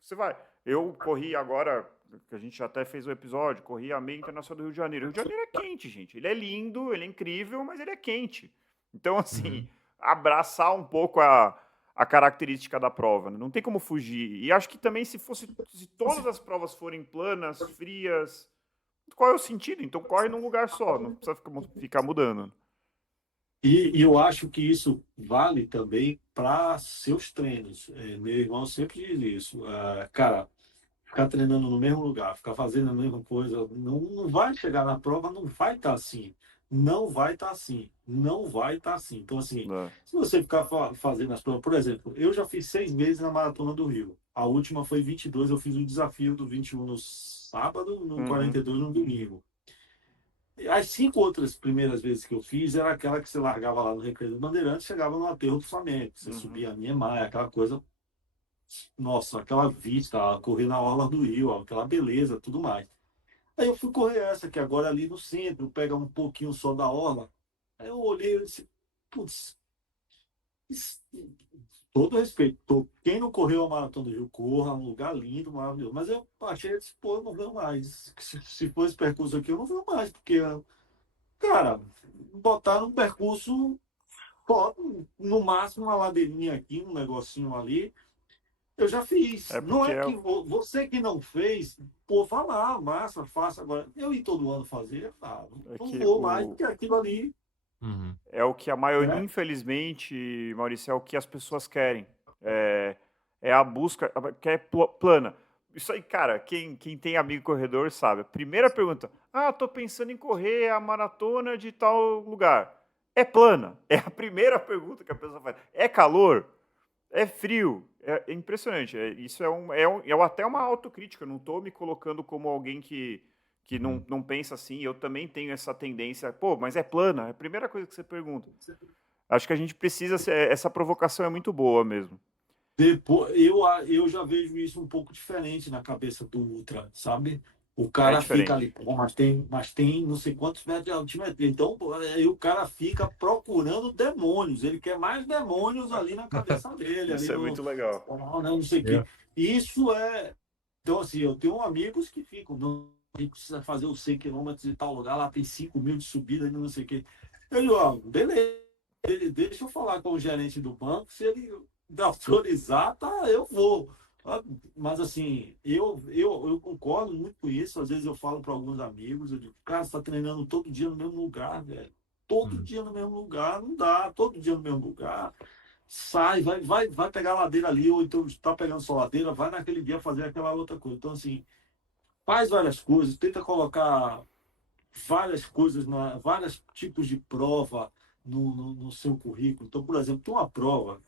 você vai. Eu corri agora, que a gente até fez o episódio, corri a meia internacional do Rio de Janeiro. O Rio de Janeiro é quente, gente. Ele é lindo, ele é incrível, mas ele é quente. Então, assim, abraçar um pouco a característica da prova, né? Não tem como fugir. E acho que também se todas as provas forem planas, frias, qual é o sentido? Então corre num lugar só, não precisa ficar mudando. E eu acho que isso vale também para seus treinos. Meu irmão sempre diz isso. Cara, ficar treinando no mesmo lugar, ficar fazendo a mesma coisa, não vai chegar na prova, não vai estar assim. Não vai estar assim. Não vai estar assim. Então, assim, É. se você ficar fazendo as provas, por exemplo, eu já fiz 6 meses na Maratona do Rio. A última foi 22, eu fiz o desafio do 21 no sábado, no 42 no domingo. As 5 outras primeiras vezes que eu fiz era aquela que você largava lá no Recreio do Bandeirantes, chegava no aterro do Flamengo. Você subia a Niemeyer, aquela coisa. Nossa, aquela vista, correr na orla do Rio, aquela beleza, tudo mais. Aí eu fui correr essa, que agora ali no centro, pega um pouquinho só da orla. Aí eu olhei e disse, putz, isso- todo respeito, quem não correu a Maratona do Rio, corra, é um lugar lindo, maravilhoso. Mas eu achei, disse, pô, eu não venho mais. Se for esse percurso aqui, eu não venho mais, porque, cara, botaram um percurso só, no máximo uma ladeirinha aqui, um negocinho ali. Eu já fiz. É Não porque é que você que não fez, pô, falar, massa, faça agora. Eu ir todo ano fazer, é não que vou mais, porque aquilo ali, é o que a maioria, né? infelizmente, Maurício, é o que as pessoas querem. É a busca, que é plana. Isso aí, cara, quem tem amigo corredor sabe. A primeira pergunta: tô pensando em correr a maratona de tal lugar. É plana? É a primeira pergunta que a pessoa faz. É calor? É frio? É impressionante. Isso até uma autocrítica. Eu não estou me colocando como alguém que não pensa assim. Eu também tenho essa tendência. Pô, mas é plana? É a primeira coisa que você pergunta. Acho que a gente precisa. Essa provocação é muito boa mesmo. Depois, eu já vejo isso um pouco diferente na cabeça do Ultra, sabe? O É cara fica ali, diferente. pô, mas tem não sei quantos metros de altimetria. Então, pô, aí o cara fica procurando demônios. Ele quer mais demônios ali na cabeça dele, ali Isso é muito legal. não sei o quê. Isso é. Então, assim, eu tenho amigos que ficam, não, a gente precisa fazer os 100 quilômetros de tal lugar, lá tem 5 mil de subida, ainda não sei o quê. Eu digo, beleza, deixa eu falar com o gerente do banco, se ele autorizar, tá, eu vou. Mas assim, eu concordo muito com isso. Às vezes eu falo para alguns amigos, eu digo, cara, você está treinando todo dia no mesmo lugar, velho. Todo dia no mesmo lugar, não dá, todo dia no mesmo lugar. Sai, vai pegar a ladeira ali, ou então está pegando sua ladeira, vai naquele dia fazer aquela outra coisa. Então, assim, faz várias coisas, tenta colocar várias coisas, vários tipos de prova no seu currículo. Então, por exemplo, tem uma prova,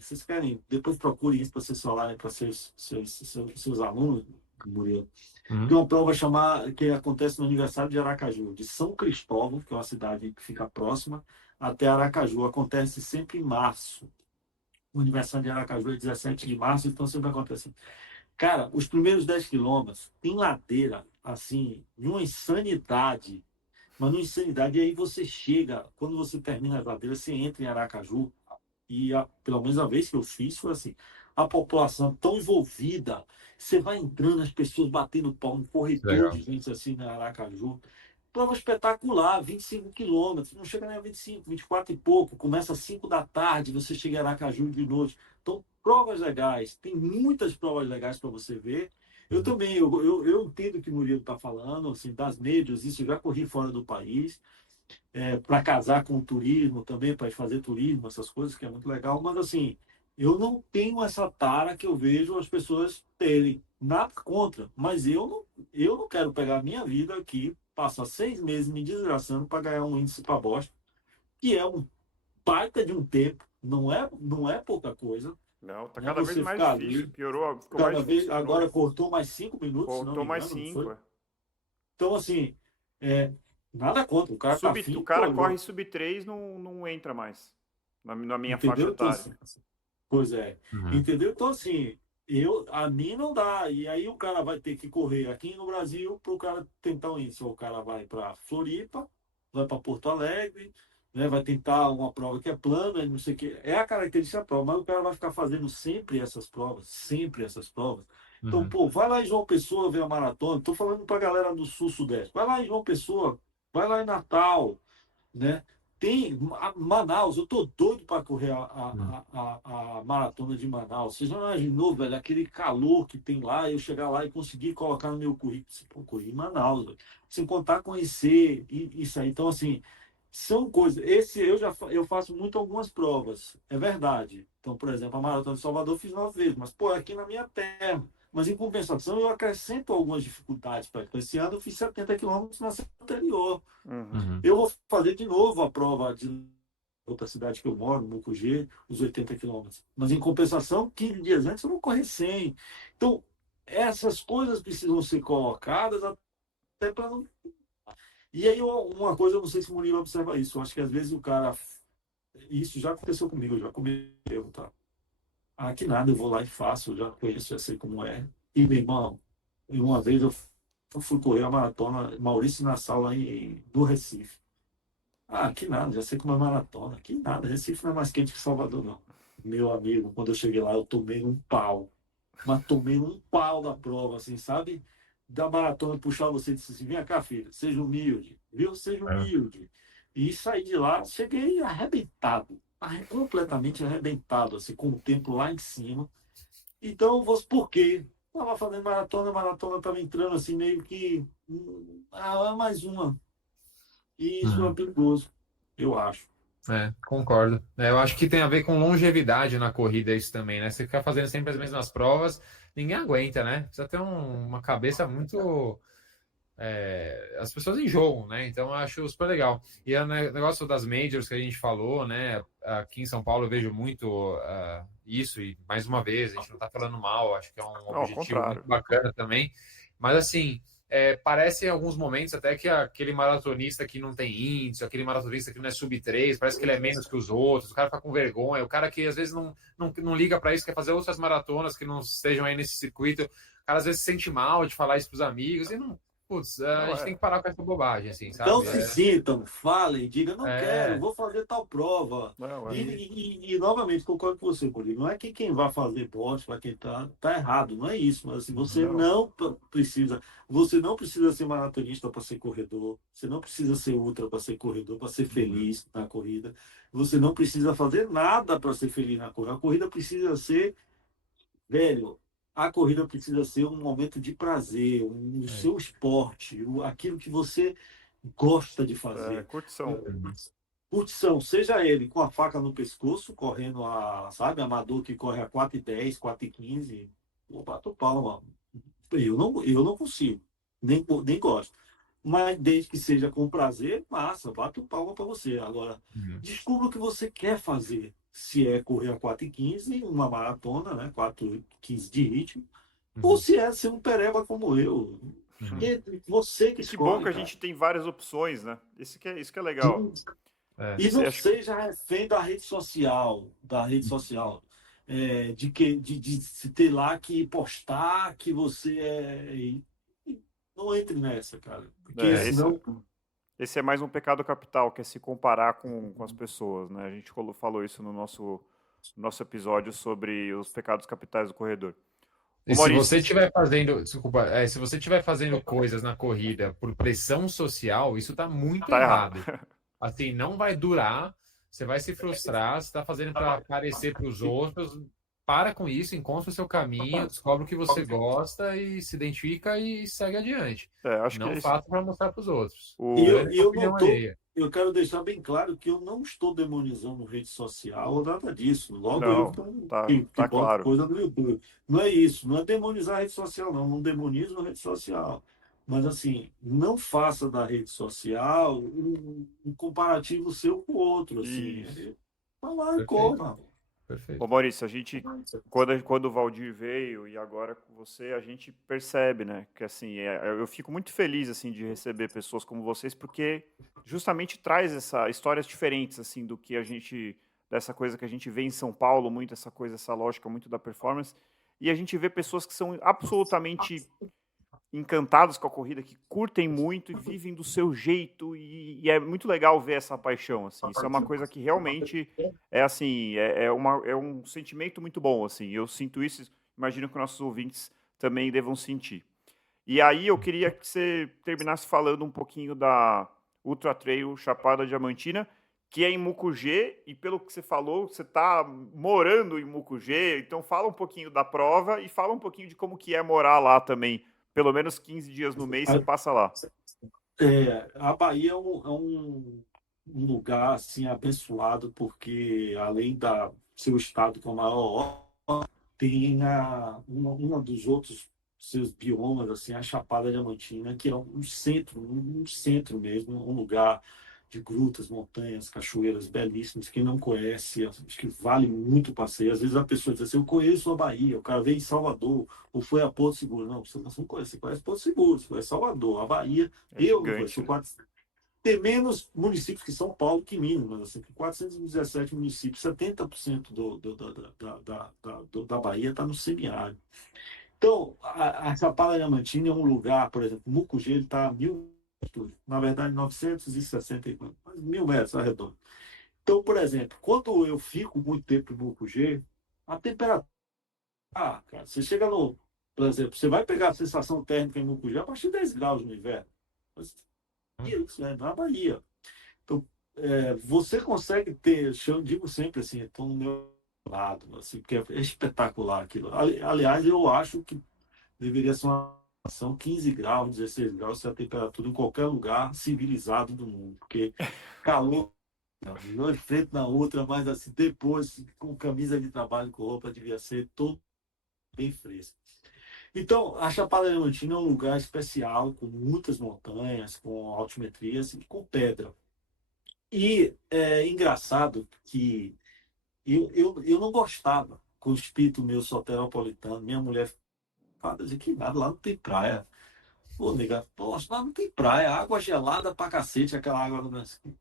vocês querem, depois procurem isso para vocês falarem para seus alunos, Murilo. Tem uma prova que acontece no aniversário de Aracaju, de São Cristóvão, que é uma cidade que fica próxima, até Aracaju. Acontece sempre em março. O aniversário de Aracaju é 17 de março, então sempre acontece. Cara, os primeiros 10 quilômetros tem ladeira, assim, de uma insanidade. Mas uma insanidade. E aí você chega, quando você termina as ladeiras, você entra em Aracaju, e pelo menos a vez que eu fiz foi assim, a população tão envolvida, você vai entrando, as pessoas batendo pau, um corredor de gente assim na Aracaju. Prova espetacular, 25 quilômetros, não chega nem a 25, 24 e pouco, começa às 5 da tarde, você chega em Aracaju de noite. Então, provas legais, tem muitas provas legais para você ver. Eu também, eu entendo o que o Murilo está falando, assim, das médias, isso eu já corri fora do país, para casar com o turismo também, para fazer turismo, essas coisas, que é muito legal, mas assim, eu não tenho essa tara que eu vejo as pessoas terem. Nada contra, mas eu não quero pegar a minha vida aqui, passar 6 meses me desgraçando para ganhar um índice para bosta, que é um baita de um tempo, não é pouca coisa, Não, tá né? cada vez Você mais ficar difícil. ali, Piorou, ficou mais cada vez, difícil de agora novo. cortou mais 5 minutos, se não Faltou me mais engano, não foi? 5. Então, assim, nada contra, o cara tá O afim, cara pô, corre sub 3, não entra mais na minha faixa entendeu? Então, etária. assim, pois é. Entendeu? Então, assim, a mim não dá. E aí o cara vai ter que correr aqui no Brasil para o cara tentar isso. Ou o cara vai para Floripa, vai para Porto Alegre, né? Vai tentar uma prova que é plana, não sei o que. É a característica da prova, mas o cara vai ficar fazendo sempre essas provas, sempre essas provas. Então, Uhum. pô, vai lá em João Pessoa ver a maratona. Estou falando para a galera do Sul-Sudeste. Vai lá em João Pessoa, vai lá em Natal, né? Tem Manaus, eu tô doido para correr Uhum. a maratona de Manaus. Você já imaginou, velho, aquele calor que tem lá, eu chegar lá e conseguir colocar no meu currículo, pô, corri em Manaus, velho. Sem contar conhecer isso aí. Então, assim, são coisas. Esse eu faço muito algumas provas, é verdade. Então, por exemplo, a maratona de Salvador eu fiz 9 vezes, mas pô, é aqui na minha terra. Mas em compensação, eu acrescento algumas dificuldades para esse ano. Eu fiz 70 quilômetros na semana anterior. Uhum. Uhum. Eu vou fazer de novo a prova de outra cidade que eu moro, no Mucugê, os 80 quilômetros. Mas em compensação, 15 dias antes eu vou correr 100. Então, essas coisas precisam ser colocadas até para não. E aí, uma coisa, eu não sei se o Murilo observa isso. Eu acho que às vezes o cara. Isso já aconteceu comigo, eu já cometi erro, tá? Ah, que nada, eu vou lá e faço, eu já conheço, já sei como é. E, meu irmão, uma vez eu fui correr a maratona Maurício Nassau lá no Recife. Ah, que nada, já sei como é maratona. Que nada, Recife não é mais quente que Salvador, não. Meu amigo, quando eu cheguei lá, eu tomei um pau. Mas tomei um pau da prova, assim, sabe? Da maratona puxar você e disse assim: vem cá, filho, seja humilde, viu? Seja É. humilde. E saí de lá, cheguei arrebentado, completamente arrebentado, assim, com o tempo lá em cima. Então, por quê? Estava fazendo maratona, a maratona estava entrando assim, meio que. Mais uma. E isso é Uhum. perigoso, eu acho. É, concordo. É, eu acho que tem a ver com longevidade na corrida isso também, né? Você ficar fazendo sempre as mesmas provas, ninguém aguenta, né? Precisa ter uma cabeça muito. As pessoas enjoam, né? Então eu acho super legal. E o negócio das majors que a gente falou, né? Aqui em São Paulo eu vejo muito isso, e mais uma vez, a gente não está falando mal, acho que é um Não, ao objetivo muito contrário. bacana também. Mas assim, parece em alguns momentos até que aquele maratonista que não tem índice, aquele maratonista que não é sub-3, parece que ele é menos que os outros, o cara fica com vergonha, o cara que às vezes não liga para isso, quer fazer outras maratonas que não estejam aí nesse circuito, o cara às vezes se sente mal de falar isso para os amigos, e não. Putz, a Não gente tem é. que parar com essa bobagem, assim, Não sabe? se sintam, falem, digam, não quero, É, vou fazer tal prova. Não é. e, E, novamente, concordo com você, Rodrigo. Não é que quem vai fazer bote, vai quem tá errado, não é isso. Mas assim, Não. você não precisa ser maratonista para ser corredor, você não precisa ser ultra para ser corredor, para ser uhum, feliz na corrida. Você não precisa fazer nada para ser feliz na corrida. A corrida precisa ser, velho, a corrida precisa ser um momento de prazer, o é, seu esporte, aquilo que você gosta de É, fazer. curtição. Curtição, seja ele com a faca no pescoço, correndo sabe, amador que corre a 4:10, 4:15, eu bato palma. Eu não consigo, nem gosto. Mas desde que seja com prazer, massa, bato palma para você. Agora, uhum, descubra o que você quer fazer. Se é correr a 4:15, uma maratona, né? 4:15 de ritmo, ou uhum, se é ser um pereba como eu. uhum. E você que E que bom escolhe, que a cara. gente tem várias opções, né? Isso que é legal. É, E não Acho que seja refém da rede social, de se ter lá que postar que você é. Não entre nessa, cara. Porque é, é, esse, senão. esse é mais um pecado capital, que é se comparar com as pessoas, né? A gente falou isso no nosso episódio sobre os pecados capitais do corredor. Ô e se você Maurício, estiver fazendo, desculpa, se você estiver fazendo coisas na corrida por pressão social, isso está muito tá errado. errado. Assim, não vai durar, você vai se frustrar, você está fazendo para aparecer para os outros. Para com isso, encontra o seu caminho, descobre o que você gosta e se identifica e segue adiante. Acho que Não faça para mostrar para os outros. E o, eu, Dane e a eu não opinião tô. alheia. Eu quero deixar bem claro que eu não estou demonizando rede social ou nada disso. Logo eu não, que, tá, que, que tá boto claro. coisa no YouTube. Não é isso, não é demonizar a rede social, não. Não demonizo a rede social. Mas assim, não faça da rede social um comparativo seu com o outro. Assim. Isso. Vai lá e Perfeito, corra. Ô perfeito. Maurício, quando o Valdir veio e agora com você, a gente percebe, né, que assim, eu fico muito feliz assim de receber pessoas como vocês, porque justamente traz histórias diferentes assim do que dessa coisa que a gente vê em São Paulo, muito essa coisa, essa lógica muito da performance, e a gente vê pessoas que são absolutamente encantados com a corrida, que curtem muito e vivem do seu jeito, e é muito legal ver essa paixão, assim. Isso é uma coisa que realmente é assim, é um sentimento muito bom, assim. Eu sinto isso, imagino que nossos ouvintes também devam sentir. E aí eu queria que você terminasse falando um pouquinho da Ultra Trail Chapada Diamantina, que é em Mucugê, e pelo que você falou, você está morando em Mucugê, então fala um pouquinho da prova e fala um pouquinho de como que é morar lá também. Pelo menos 15 dias no mês você passa lá. A Bahia um lugar assim abençoado, porque além da seu estado com a maior, tem uma dos outros seus biomas, assim, a Chapada Diamantina, que é um centro mesmo, um lugar de grutas, montanhas, cachoeiras belíssimas. Quem não conhece, acho que vale muito o passeio. Às vezes a pessoa diz assim, eu conheço a Bahia, o cara veio em Salvador, ou foi a Porto Seguro. Não, você não conhece, você conhece Porto Seguro, você conhece Salvador. A Bahia, É eu não conheço. gigante, né? Tem menos municípios que São Paulo que Minas, mas assim, 417 municípios, 70% da Bahia está no semiárido. Então, a Chapada Diamantina é um lugar, por exemplo, Mucugê, ele está a 1.000 metros, na verdade, 960 mil metros arredondos. Então, por exemplo, quando eu fico muito tempo em Mucugê, a temperatura, cara, você chega no, por exemplo, você vai pegar a sensação térmica em Mucugê a partir de 10 graus no inverno. Isso, né? Na Bahia. Então, você consegue ter, eu digo sempre assim, estou no meu lado, assim, porque é espetacular aquilo. Aliás, eu acho que deveria ser uma ação 15 graus, 16 graus, se a temperatura em qualquer lugar civilizado do mundo, porque calor, uma de frente na outra, mas assim, depois, com camisa de trabalho, com roupa, devia ser todo bem fresco. Então, a Chapada Diamantina é um lugar especial, com muitas montanhas, com altimetrias e com pedra. E é engraçado que eu não gostava com o espírito meu soteropolitano. Minha mulher fala assim, que nada, lá não tem praia. Pô, nega, poxa, lá não tem praia, água gelada pra cacete, aquela água do Brasil.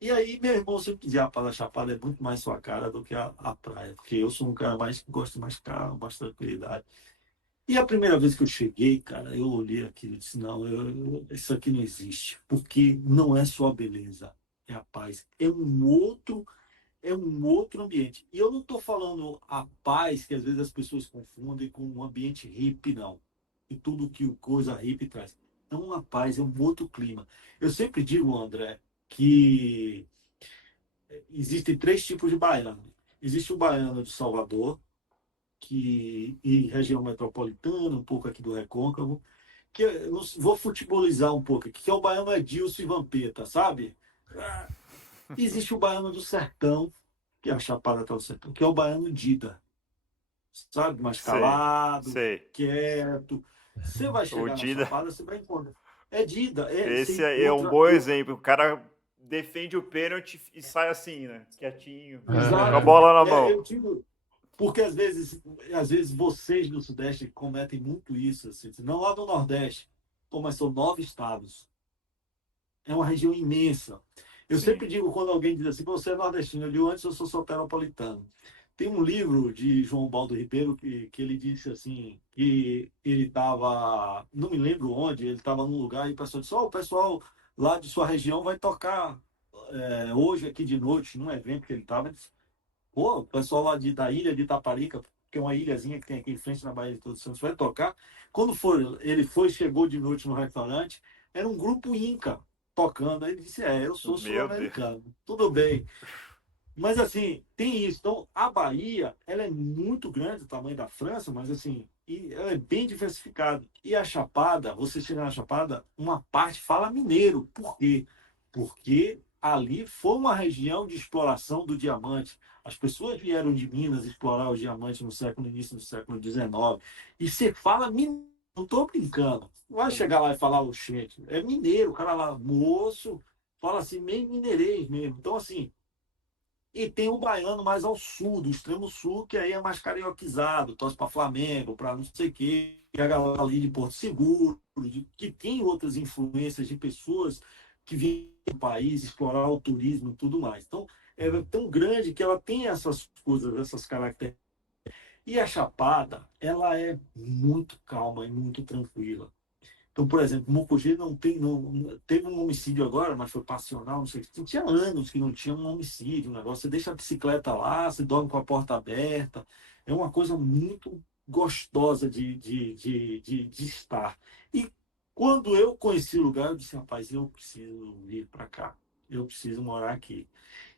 E aí, meu irmão sempre dizia, a Chapada é muito mais sua cara do que a praia, porque eu sou um cara mais que gosta mais calmo, mais tranquilidade. E a primeira vez que eu cheguei, cara, eu olhei aquilo e disse, não, isso aqui não existe, porque não é só a beleza, é a paz, é um outro ambiente. E eu não estou falando a paz que às vezes as pessoas confundem com um ambiente hippie, não. E tudo que o coisa hippie traz. É uma paz, é um outro clima. Eu sempre digo, André, que existem três tipos de baiano. Existe o baiano de Salvador, e região metropolitana, um pouco aqui do Recôncavo, que eu vou futebolizar um pouco aqui, que é o baiano Edilson e Vampeta, sabe? Existe o baiano do sertão, que é a Chapada do Sertão, que é o baiano Dida, sabe? Mais Sei, calado, sei. quieto. Você vai O chegar na Dida, Chapada, você vai encontrar. É Dida, você esse é um encontra. bom exemplo. O cara defende o pênalti e sai assim, né? Quietinho, com a Exato. bola na Eu mão. digo, porque às vezes vocês do Sudeste cometem muito isso, assim, não lá no Nordeste. Pô, mas são 9 estados. É uma região imensa. Eu Sim. sempre digo, quando alguém diz assim, você é nordestino, eu digo, antes eu sou soteropolitano. Tem um livro de João Baldo Ribeiro que ele disse assim, que ele estava, não me lembro onde, ele estava num lugar e o pessoal disse, o pessoal lá de sua região vai tocar hoje aqui de noite, num evento que ele estava. Pô, o pessoal lá da ilha de Itaparica, que é uma ilhazinha que tem aqui em frente na Baía de Todos Santos, vai tocar. Quando ele chegou de noite no restaurante, era um grupo Inca tocando. Aí ele disse, eu sou Meu Deus. sul-americano, tudo bem. Mas assim, tem isso. Então, a Bahia, ela é muito grande, o tamanho da França, mas assim, e ela é bem diversificada. E a Chapada, você chega na Chapada, uma parte fala mineiro. Por quê? Porque ali foi uma região de exploração do diamante. As pessoas vieram de Minas explorar o diamante no início do século XIX. E você fala mineiro, não estou brincando. Não vai chegar lá e falar o gente. É mineiro, o cara lá, moço, fala assim, meio mineirês mesmo. Então, assim, e tem o baiano mais ao sul, do extremo sul, que aí é mais carioquizado, torce para Flamengo, para não sei o quê, e a galera ali de Porto Seguro, que tem outras influências de pessoas que vêm do país explorar o turismo e tudo mais. Então, é tão grande que ela tem essas coisas, essas características. E a Chapada, ela é muito calma e muito tranquila. Então, por exemplo, Mucugê teve um homicídio agora, mas foi passional, não sei o que. Tinha anos que não tinha um homicídio, um negócio. Você deixa a bicicleta lá, você dorme com a porta aberta. É uma coisa muito gostosa de estar. E quando eu conheci o lugar, eu disse, rapaz, eu preciso vir para cá. Eu preciso morar aqui.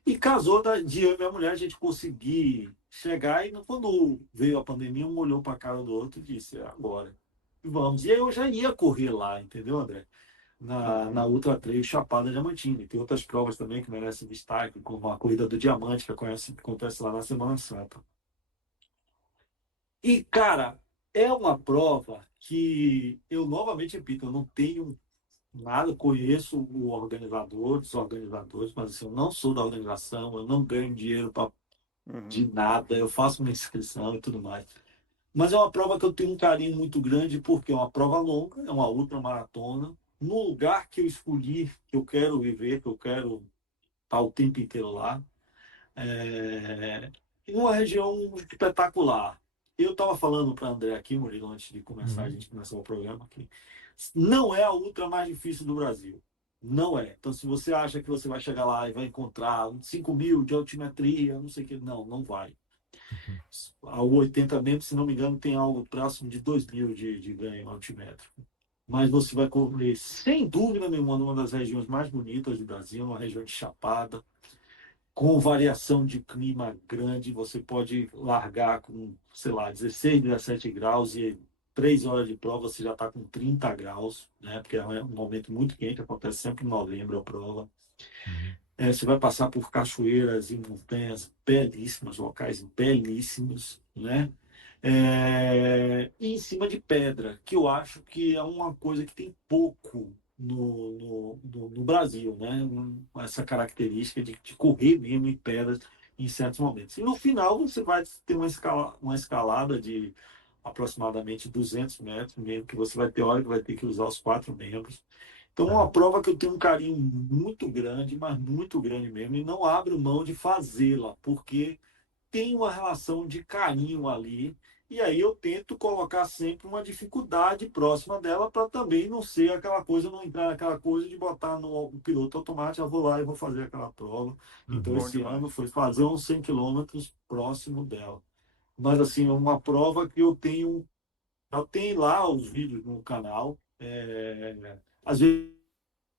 E casou de eu e minha mulher, a gente conseguir chegar. E quando veio a pandemia, um olhou para a cara do outro e disse, "É agora. Vamos." E aí eu já ia correr lá, entendeu, André? Na Ultra Trail Chapada Diamantina. Tem outras provas também que merecem destaque, como a Corrida do Diamante, que acontece lá na Semana Santa. E, cara, é uma prova que eu novamente repito, eu não tenho nada, conheço os organizadores, mas assim, eu não sou da organização, eu não ganho dinheiro de nada, eu faço minha inscrição e tudo mais. Mas é uma prova que eu tenho um carinho muito grande, porque é uma prova longa, é uma ultramaratona, no lugar que eu escolhi, que eu quero viver, que eu quero estar o tempo inteiro lá, em uma região espetacular. Eu estava falando para André aqui, Murilo, antes de começar, a gente começar o programa aqui, não é a ultra mais difícil do Brasil. Não é. Então, se você acha que você vai chegar lá e vai encontrar 5.000 de altimetria, não sei o que, não vai. A 80 mesmo, se não me engano, tem algo próximo de 2.000 de ganho altimétrico. Mas você vai correr, sem dúvida nenhuma, numa das regiões mais bonitas do Brasil, uma região de Chapada, com variação de clima grande. Você pode largar com, sei lá, 16, 17 graus e 3 horas de prova você já está com 30 graus, né? Porque é um momento muito quente, acontece sempre em novembro a prova. Você vai passar por cachoeiras e montanhas belíssimas, locais belíssimos, né? E em cima de pedra, que eu acho que é uma coisa que tem pouco no Brasil, né? Essa característica de correr mesmo em pedras em certos momentos. E no final você vai ter uma escalada de aproximadamente 200 metros, mesmo que você vai ter hora que vai ter que usar os 4 membros. Então, é uma prova que eu tenho um carinho muito grande, mas muito grande mesmo, e não abro mão de fazê-la, porque tem uma relação de carinho ali, e aí eu tento colocar sempre uma dificuldade próxima dela para também não ser aquela coisa, não entrar naquela coisa de botar no piloto automático, eu vou lá e vou fazer aquela prova. Então, Bom esse demais. ano foi fazer uns 100 quilômetros próximo dela. Mas, assim, é uma prova que eu tenho lá os vídeos no canal. Às vezes,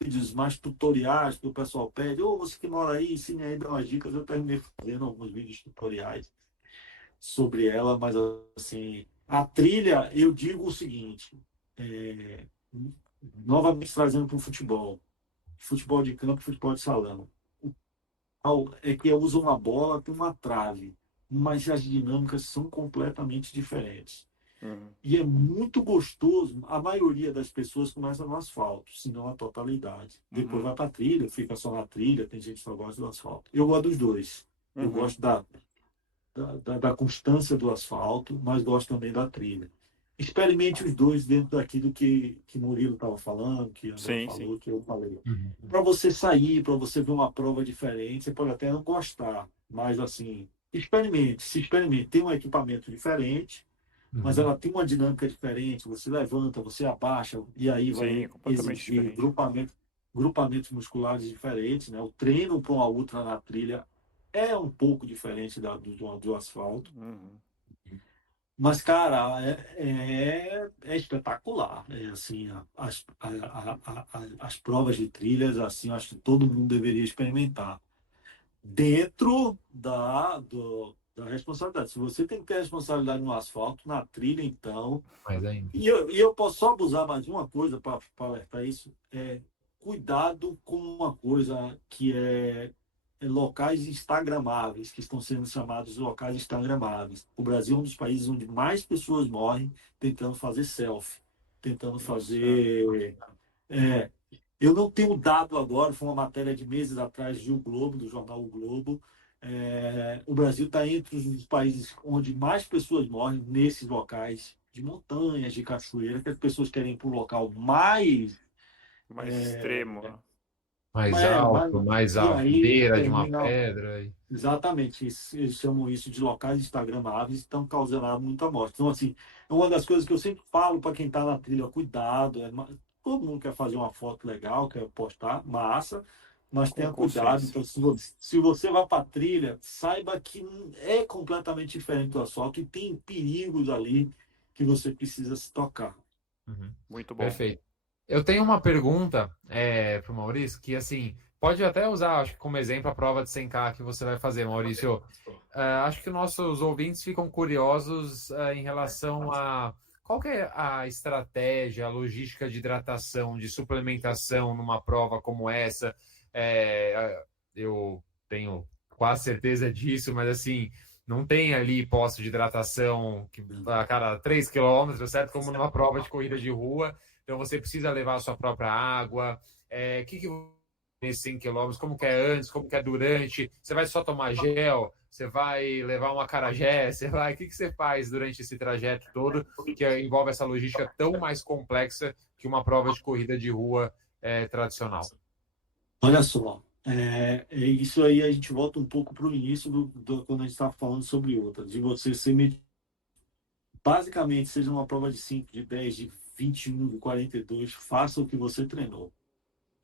vídeos mais tutoriais que o pessoal pede. Ô, você que mora aí, ensine aí, dá umas dicas. Eu terminei fazendo alguns vídeos tutoriais sobre ela, mas, assim, a trilha, eu digo o seguinte, é, novamente trazendo para o futebol de campo, futebol de salão. É que eu uso uma bola, tem uma trave, mas as dinâmicas são completamente diferentes. E é muito gostoso. A maioria das pessoas começa no asfalto, se não a totalidade. Depois vai para a trilha, fica só na trilha. Tem gente que só gosta do asfalto. Eu gosto dos dois. Eu gosto da constância do asfalto, mas gosto também da trilha. Experimente os dois dentro daquilo que Murilo estava falando, que André Sim, sim. falou, que eu falei. Para você sair, para você ver uma prova diferente, você pode até não gostar, mas assim, se experimente. Tem um equipamento diferente, mas ela tem uma dinâmica diferente. Você levanta, você abaixa, e aí Sim, é vai completamente exigir diferente. grupamentos musculares diferentes, né? O treino para uma ultra na trilha é um pouco diferente do asfalto. Mas, cara, é espetacular. Assim, as provas de trilhas, assim, eu acho que todo mundo deveria experimentar. Dentro da responsabilidade. Se você tem que ter responsabilidade no asfalto, na trilha, então. Mais ainda. E eu posso só abusar mais uma coisa para alertar isso: cuidado com uma coisa que é locais instagramáveis, que estão sendo chamados locais instagramáveis. O Brasil é um dos países onde mais pessoas morrem tentando fazer selfie, tentando fazer. É, eu não tenho dado agora, foi uma matéria de meses atrás do Globo, do jornal O Globo. O Brasil está entre os países onde mais pessoas morrem nesses locais de montanhas, de cachoeira, que as pessoas querem ir para um local mais. Mais extremo, né? Mais Mais, alto, mais e à aí beira de uma termina. pedra. Exatamente, eles chamam isso de locais instagramáveis e estão causando muita morte. Então, assim, é uma das coisas que eu sempre falo para quem está na trilha: cuidado, todo mundo quer fazer uma foto legal, quer postar, massa, mas Com tenha cuidado. consciência. Então, se você vai para trilha, saiba que é completamente diferente do asfalto e tem perigos ali que você precisa se tocar. Uhum. Muito bom. Perfeito. Eu tenho uma pergunta para o Maurício, que assim, pode até usar, acho que como exemplo, a prova de 100K que você vai fazer, Maurício. Acho que nossos ouvintes ficam curiosos em relação a qual que é a estratégia, a logística de hidratação, de suplementação numa prova como essa. Eu tenho quase certeza disso, mas assim, não tem ali posto de hidratação que a cada 3 quilômetros, certo? Como numa prova de corrida de rua. Então você precisa levar a sua própria água. Que nesses 100 quilômetros, como que é antes, como que é durante? Você vai só tomar gel? Você vai levar uma acarajé? O que você faz durante esse trajeto todo que envolve essa logística tão mais complexa que uma prova de corrida de rua tradicional? Olha só, isso aí a gente volta um pouco para o início quando a gente estava falando sobre outras, de você ser basicamente, seja uma prova de 5, de 10, de 21, de 42, faça o que você treinou.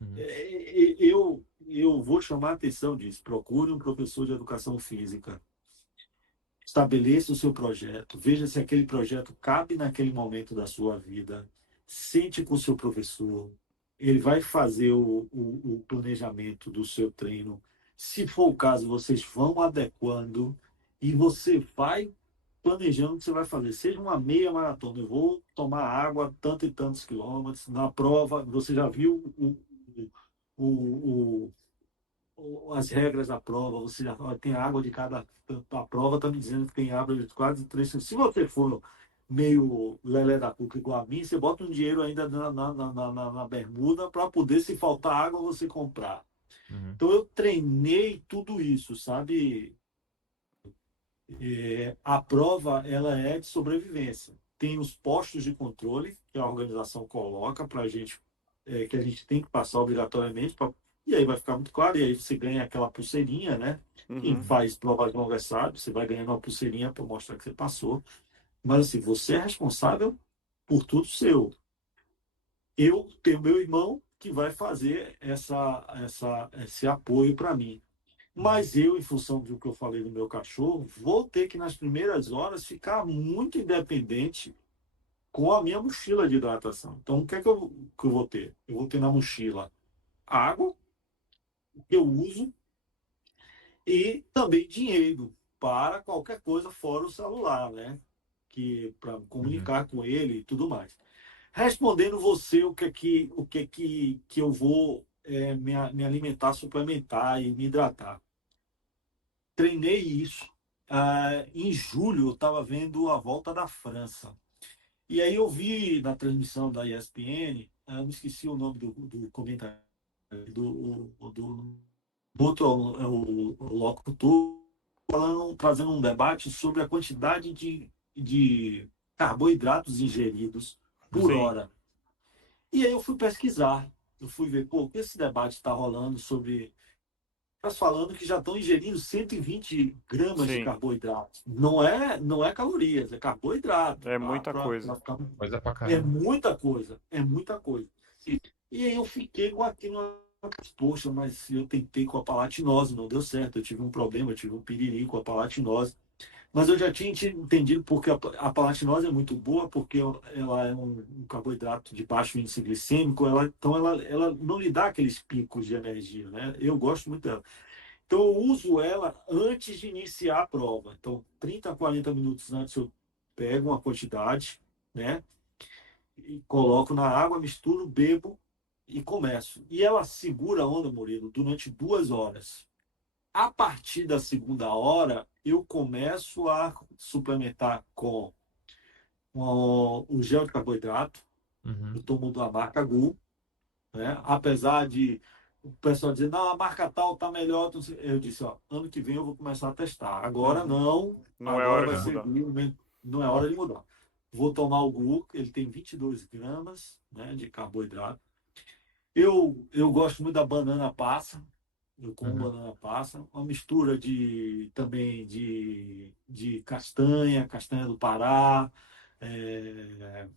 Uhum. Eu vou chamar a atenção disso. Procure um professor de educação física. Estabeleça o seu projeto. Veja se aquele projeto cabe naquele momento da sua vida. Sente com o seu professor. Ele vai fazer o planejamento do seu treino. Se for o caso, vocês vão adequando e você vai planejando o que você vai fazer. Seja uma meia maratona, eu vou tomar água tanto e tantos quilômetros. Na prova, você já viu o, as regras da prova, você já tem água de cada. A prova está me dizendo que tem água de quase 3. Se você for meio lelé da cuca igual a mim, você bota um dinheiro ainda na bermuda para poder, se faltar água, você comprar. Uhum. Então eu treinei tudo isso, sabe? A prova ela é de sobrevivência. Tem os postos de controle que a organização coloca para a gente, que a gente tem que passar obrigatoriamente, e aí vai ficar muito claro, e aí você ganha aquela pulseirinha, né? Quem Uhum. faz provas longas sabe, você vai ganhando uma pulseirinha para mostrar que você passou. Mas assim, você é responsável por tudo seu. Eu tenho meu irmão que vai fazer esse apoio para mim. Uhum. Mas eu, em função do que eu falei do meu cachorro, vou ter que, nas primeiras horas, ficar muito independente com a minha mochila de hidratação. Então, o que é que eu vou ter? Eu vou ter na mochila água, que eu uso, e também dinheiro para qualquer coisa fora o celular, né? Que para Uhum. comunicar com ele e tudo mais. Respondendo você, o que eu vou me alimentar, suplementar e me hidratar. Treinei isso. Em julho, eu estava vendo a volta da França. E aí eu vi na transmissão da ESPN, eu me esqueci o nome do comentário, do outro, o locutor, trazendo um debate sobre a quantidade de carboidratos ingeridos por Sim. hora. E aí eu fui pesquisar, eu fui ver, pô, esse debate está rolando sobre caras falando que já estão ingerindo 120 gramas de Sim. carboidrato. Não é calorias, é carboidrato. É muita coisa. Coisa pra É caramba. muita coisa, é muita coisa. E aí eu fiquei com aquilo, poxa, mas eu tentei com a palatinose, não deu certo. Eu tive um problema, eu tive um piriri com a palatinose. Mas eu já tinha entendido porque a palatinose é muito boa, porque ela é um carboidrato de baixo índice glicêmico, então ela não lhe dá aqueles picos de energia, né? Eu gosto muito dela. Então, eu uso ela antes de iniciar a prova. Então, 30 a 40 minutos antes, eu pego uma quantidade, né? E coloco na água, misturo, bebo e começo. E ela segura a onda, Murilo, durante 2 horas. A partir da segunda hora, eu começo a suplementar com o gel de carboidrato. Eu Uhum. tomo da marca Gu, né? Apesar de o pessoal dizer, não, a marca tal tá melhor. Eu disse, ó, ano que vem eu vou começar a testar. Agora Uhum. não, Não é agora hora vai de Tá. ser mudar. Gu, não é hora de mudar. Vou tomar o Gu, ele tem 22 gramas, né, de carboidrato. Eu gosto muito da banana passa, eu como Uhum. banana passa, uma mistura também de castanha do Pará, é,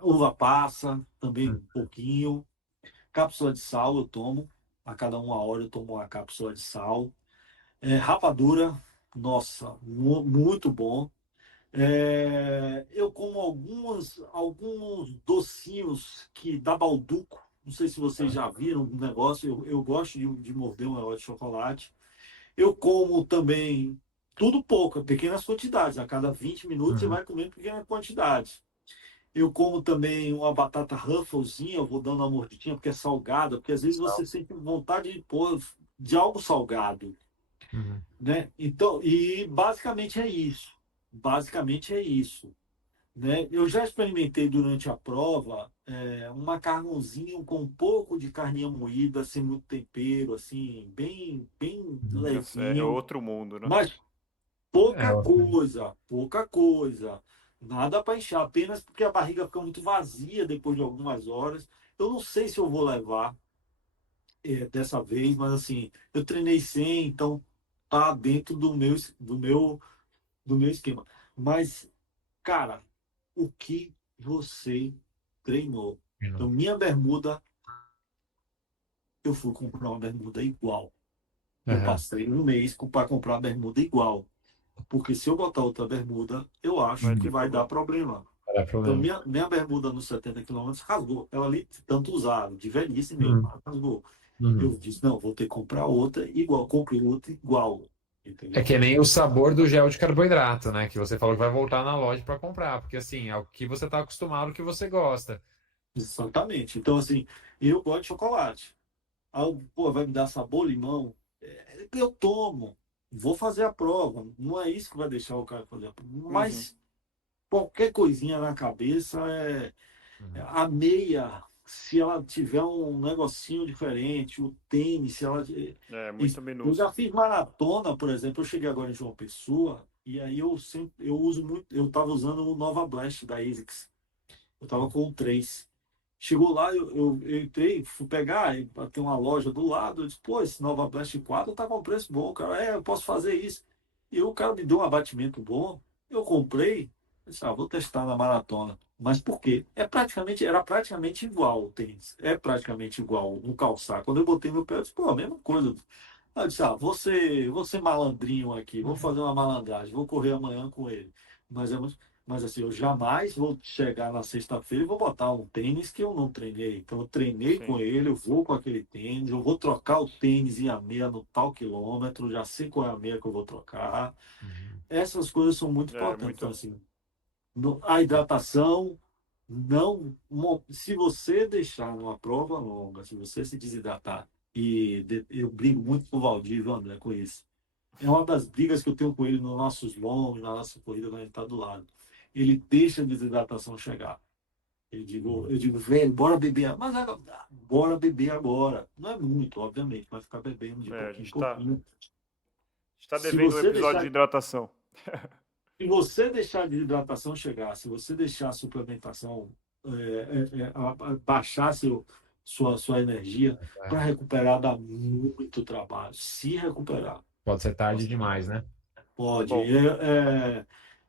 Uva passa, também um pouquinho. Cápsula de sal eu tomo. A cada 1 hora eu tomo uma cápsula de sal. Rapadura, nossa, muito bom. Eu como alguns docinhos que dá balduco. Não sei se vocês já viram um negócio. Eu gosto de morder um negócio de chocolate. Eu como também tudo pouco, pequenas quantidades. A cada 20 minutos você Uhum. vai comendo pequenas quantidades. Eu como também uma batata Rufflezinha, eu vou dando uma mordidinha porque é salgada, porque às vezes você sente vontade de pôr de algo salgado, Uhum. né? Então, e basicamente é isso. Basicamente é isso, né? Eu já experimentei durante a prova um macarrãozinho com um pouco de carninha moída, sem muito tempero, assim, bem Uhum. É levinho, outro mundo, né? mas É, pouca ó, coisa, pouca coisa. Nada para inchar, apenas porque a barriga fica muito vazia depois de algumas horas. Eu não sei se eu vou levar dessa vez, mas assim, eu treinei sem, então tá dentro do meu esquema. Mas, cara, o que você treinou? Então, minha bermuda, eu fui comprar uma bermuda igual. Eu Aham. passei um mês para comprar a bermuda igual. Porque se eu botar outra bermuda, eu acho Vai que ter vai dar problema. problema. Não dá Então, problema. minha bermuda nos 70 quilômetros rasgou. Ela ali, tanto usada, de velhice mesmo, Uhum. rasgou. Uhum. Eu disse, não, vou ter que comprar outra igual. Comprei outra igual. É Entendeu? que nem o sabor do gel de carboidrato, né? Que você falou que vai voltar na loja para comprar, porque assim, é o que você está acostumado, o que você gosta. Exatamente. Então, assim, eu gosto de chocolate. Aí, pô, vai me dar sabor limão? Eu tomo. Vou fazer a prova. Não é isso que vai deixar o cara fazer a prova. Uhum. Mas qualquer coisinha na cabeça Uhum. a meia, se ela tiver um negocinho diferente, o tênis, se ela. É muito Eu já minúsculo. fiz maratona, por exemplo, eu cheguei agora em João Pessoa, e aí eu uso muito, eu estava usando o Nova Blast da ASICS. Eu estava com o 3. Chegou lá, eu entrei, fui pegar, e tem uma loja do lado, eu disse, pô, esse Nova Blast 4 tá com um preço bom, cara, eu posso fazer isso. E o cara me deu um abatimento bom, eu comprei, eu disse, vou testar na maratona. Mas por quê? Era praticamente igual o tênis, é praticamente igual no calçar. Quando eu botei no pé, eu disse, pô, a mesma coisa. Aí eu disse, vou ser malandrinho aqui, vou fazer uma malandragem, vou correr amanhã com ele. Mas, mas assim, eu jamais vou chegar na sexta-feira e vou botar um tênis que eu não treinei. Então eu treinei com Sim. ele, eu vou com aquele tênis, eu vou trocar o tênis e a meia no tal quilômetro, já sei qual é a meia que eu vou trocar. Uhum. Essas coisas são muito É importantes. Então, muito. assim, a hidratação, não. Se você deixar numa prova longa, se você se desidratar, eu brigo muito com o Valdir, viu, André, com isso. É uma das brigas que eu tenho com ele nos nossos longos, na nossa corrida, quando ele está do lado. Ele deixa a desidratação chegar. Eu digo, velho, bora beber. Mas bora beber agora. Não é muito, obviamente, vai ficar bebendo de A pouquinho em gente tá, pouquinho. a gente tá Se devendo um você episódio de deixar hidratação. Se você deixar a desidratação chegar, se você deixar a suplementação baixar sua energia, para É. recuperar dá muito trabalho. Se recuperar, Pode ser tarde demais, né? pode. Bom,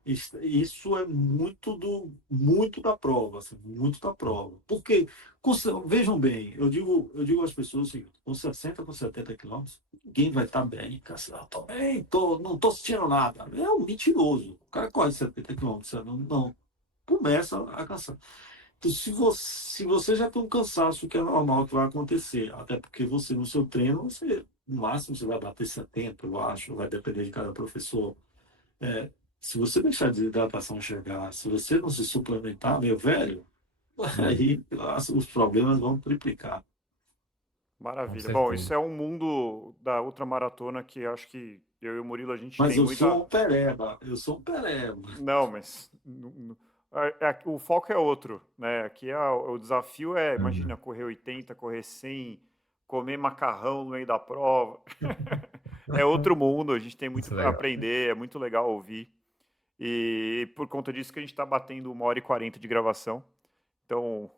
Isso é muito da prova, assim, muito da prova. Porque, vejam bem, eu digo às pessoas o seguinte, com 60, com 70 quilômetros, ninguém vai estar bem, cara. Eu tô bem, não estou sentindo nada. É um mentiroso. O cara corre 70 quilômetros, não começa a cansar. Então, se você já tem um cansaço que é normal que vai acontecer, até porque você no seu treino, no máximo você vai bater 70, eu acho, vai depender de cada professor. É, se você deixar a desidratação chegar, se você não se suplementar, meu velho, Uhum. aí os problemas vão triplicar. Com maravilha. Bom, certeza. isso é um mundo da ultramaratona que acho que eu e o Murilo a gente Mas tem eu muita. sou um pereba, eu sou um pereba. Não, mas o foco é outro, né? Aqui o desafio é, Uhum. imagina, correr 80, correr 100, comer macarrão no meio da prova. É outro mundo, a gente tem muito Isso é para legal. aprender, é muito legal ouvir. E por conta disso que a gente está batendo 1h40 de gravação. Então,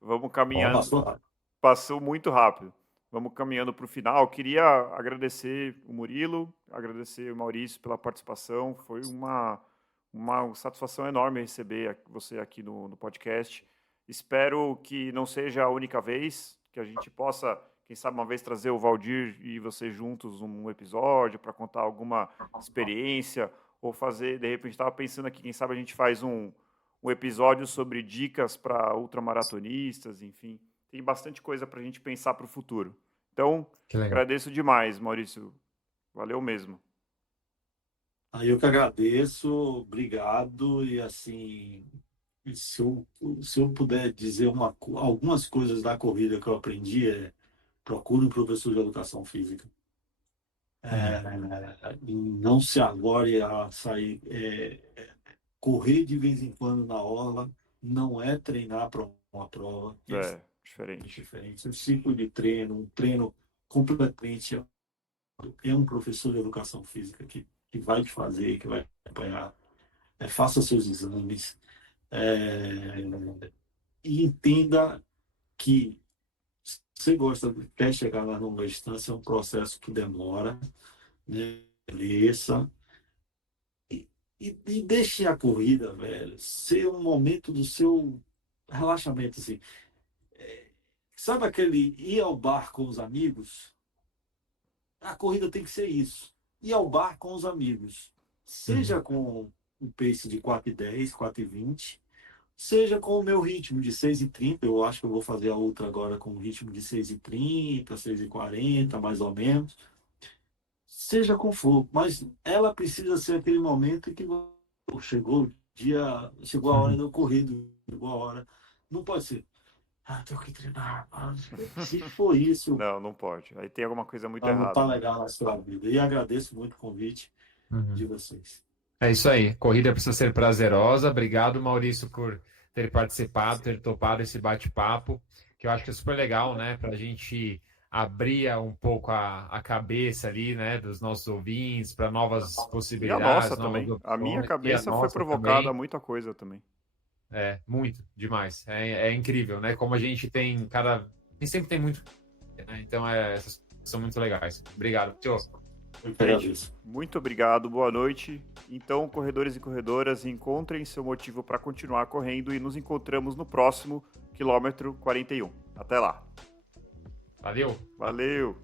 vamos Ó, caminhando. pastor rápido. Passou muito rápido. Vamos caminhando para o final. Queria agradecer o Murilo, agradecer o Maurício pela participação. Foi uma satisfação enorme receber você aqui no podcast. Espero que não seja a única vez, que a gente possa, quem sabe, uma vez trazer o Valdir e você juntos num episódio para contar alguma experiência, ou fazer, de repente, estava pensando aqui, quem sabe a gente faz um episódio sobre dicas para ultramaratonistas, enfim. Tem bastante coisa para a gente pensar para o futuro. Então, Que legal. agradeço demais, Maurício. Valeu mesmo. Aí eu que agradeço, obrigado. E assim, se eu puder dizer algumas coisas da corrida que eu aprendi, procure um professor de educação física. E não se agore a sair. Correr de vez em quando na orla não é treinar para uma prova. É diferente. Diferente. O ciclo de treino, um treino completamente. É um professor de educação física que vai te fazer, que vai acompanhar. Faça seus exames. E entenda que você quer chegar na longa distância, é um processo que demora, né? Beleza. E deixe a corrida, velho, ser um momento do seu relaxamento, assim. Sabe aquele ir ao bar com os amigos? A corrida tem que ser isso. Ir ao bar com os amigos. Seja com um pace de 4:10, 4:20, seja com o meu ritmo de 6:30. Eu acho que eu vou fazer a outra agora com um ritmo de 6:30, 6:40, mais ou menos. Seja como for, mas ela precisa ser aquele momento em que chegou o dia, chegou a hora de eu correr, chegou a hora. Não pode ser. Tenho que treinar. Se for isso, não pode. Aí tem alguma coisa muito não errada. tá legal na sua vida. E agradeço muito o convite de vocês. É isso aí. Corrida precisa ser prazerosa. Obrigado, Maurício, por ter participado, ter topado esse bate-papo, que eu acho que é super legal, né? Para a gente abrir um pouco a cabeça ali, né? Dos nossos ouvintes, para novas E a possibilidades. nossa também. Novas A minha opções. cabeça foi provocada a muita coisa também. Muito, demais. É incrível, né? Como a gente tem sempre tem muito, né? Então, essas são muito legais. Obrigado, senhor. Gente, muito obrigado, boa noite. Então, corredores e corredoras, encontrem seu motivo para continuar correndo e nos encontramos no próximo quilômetro 41. Até lá. Valeu. Valeu.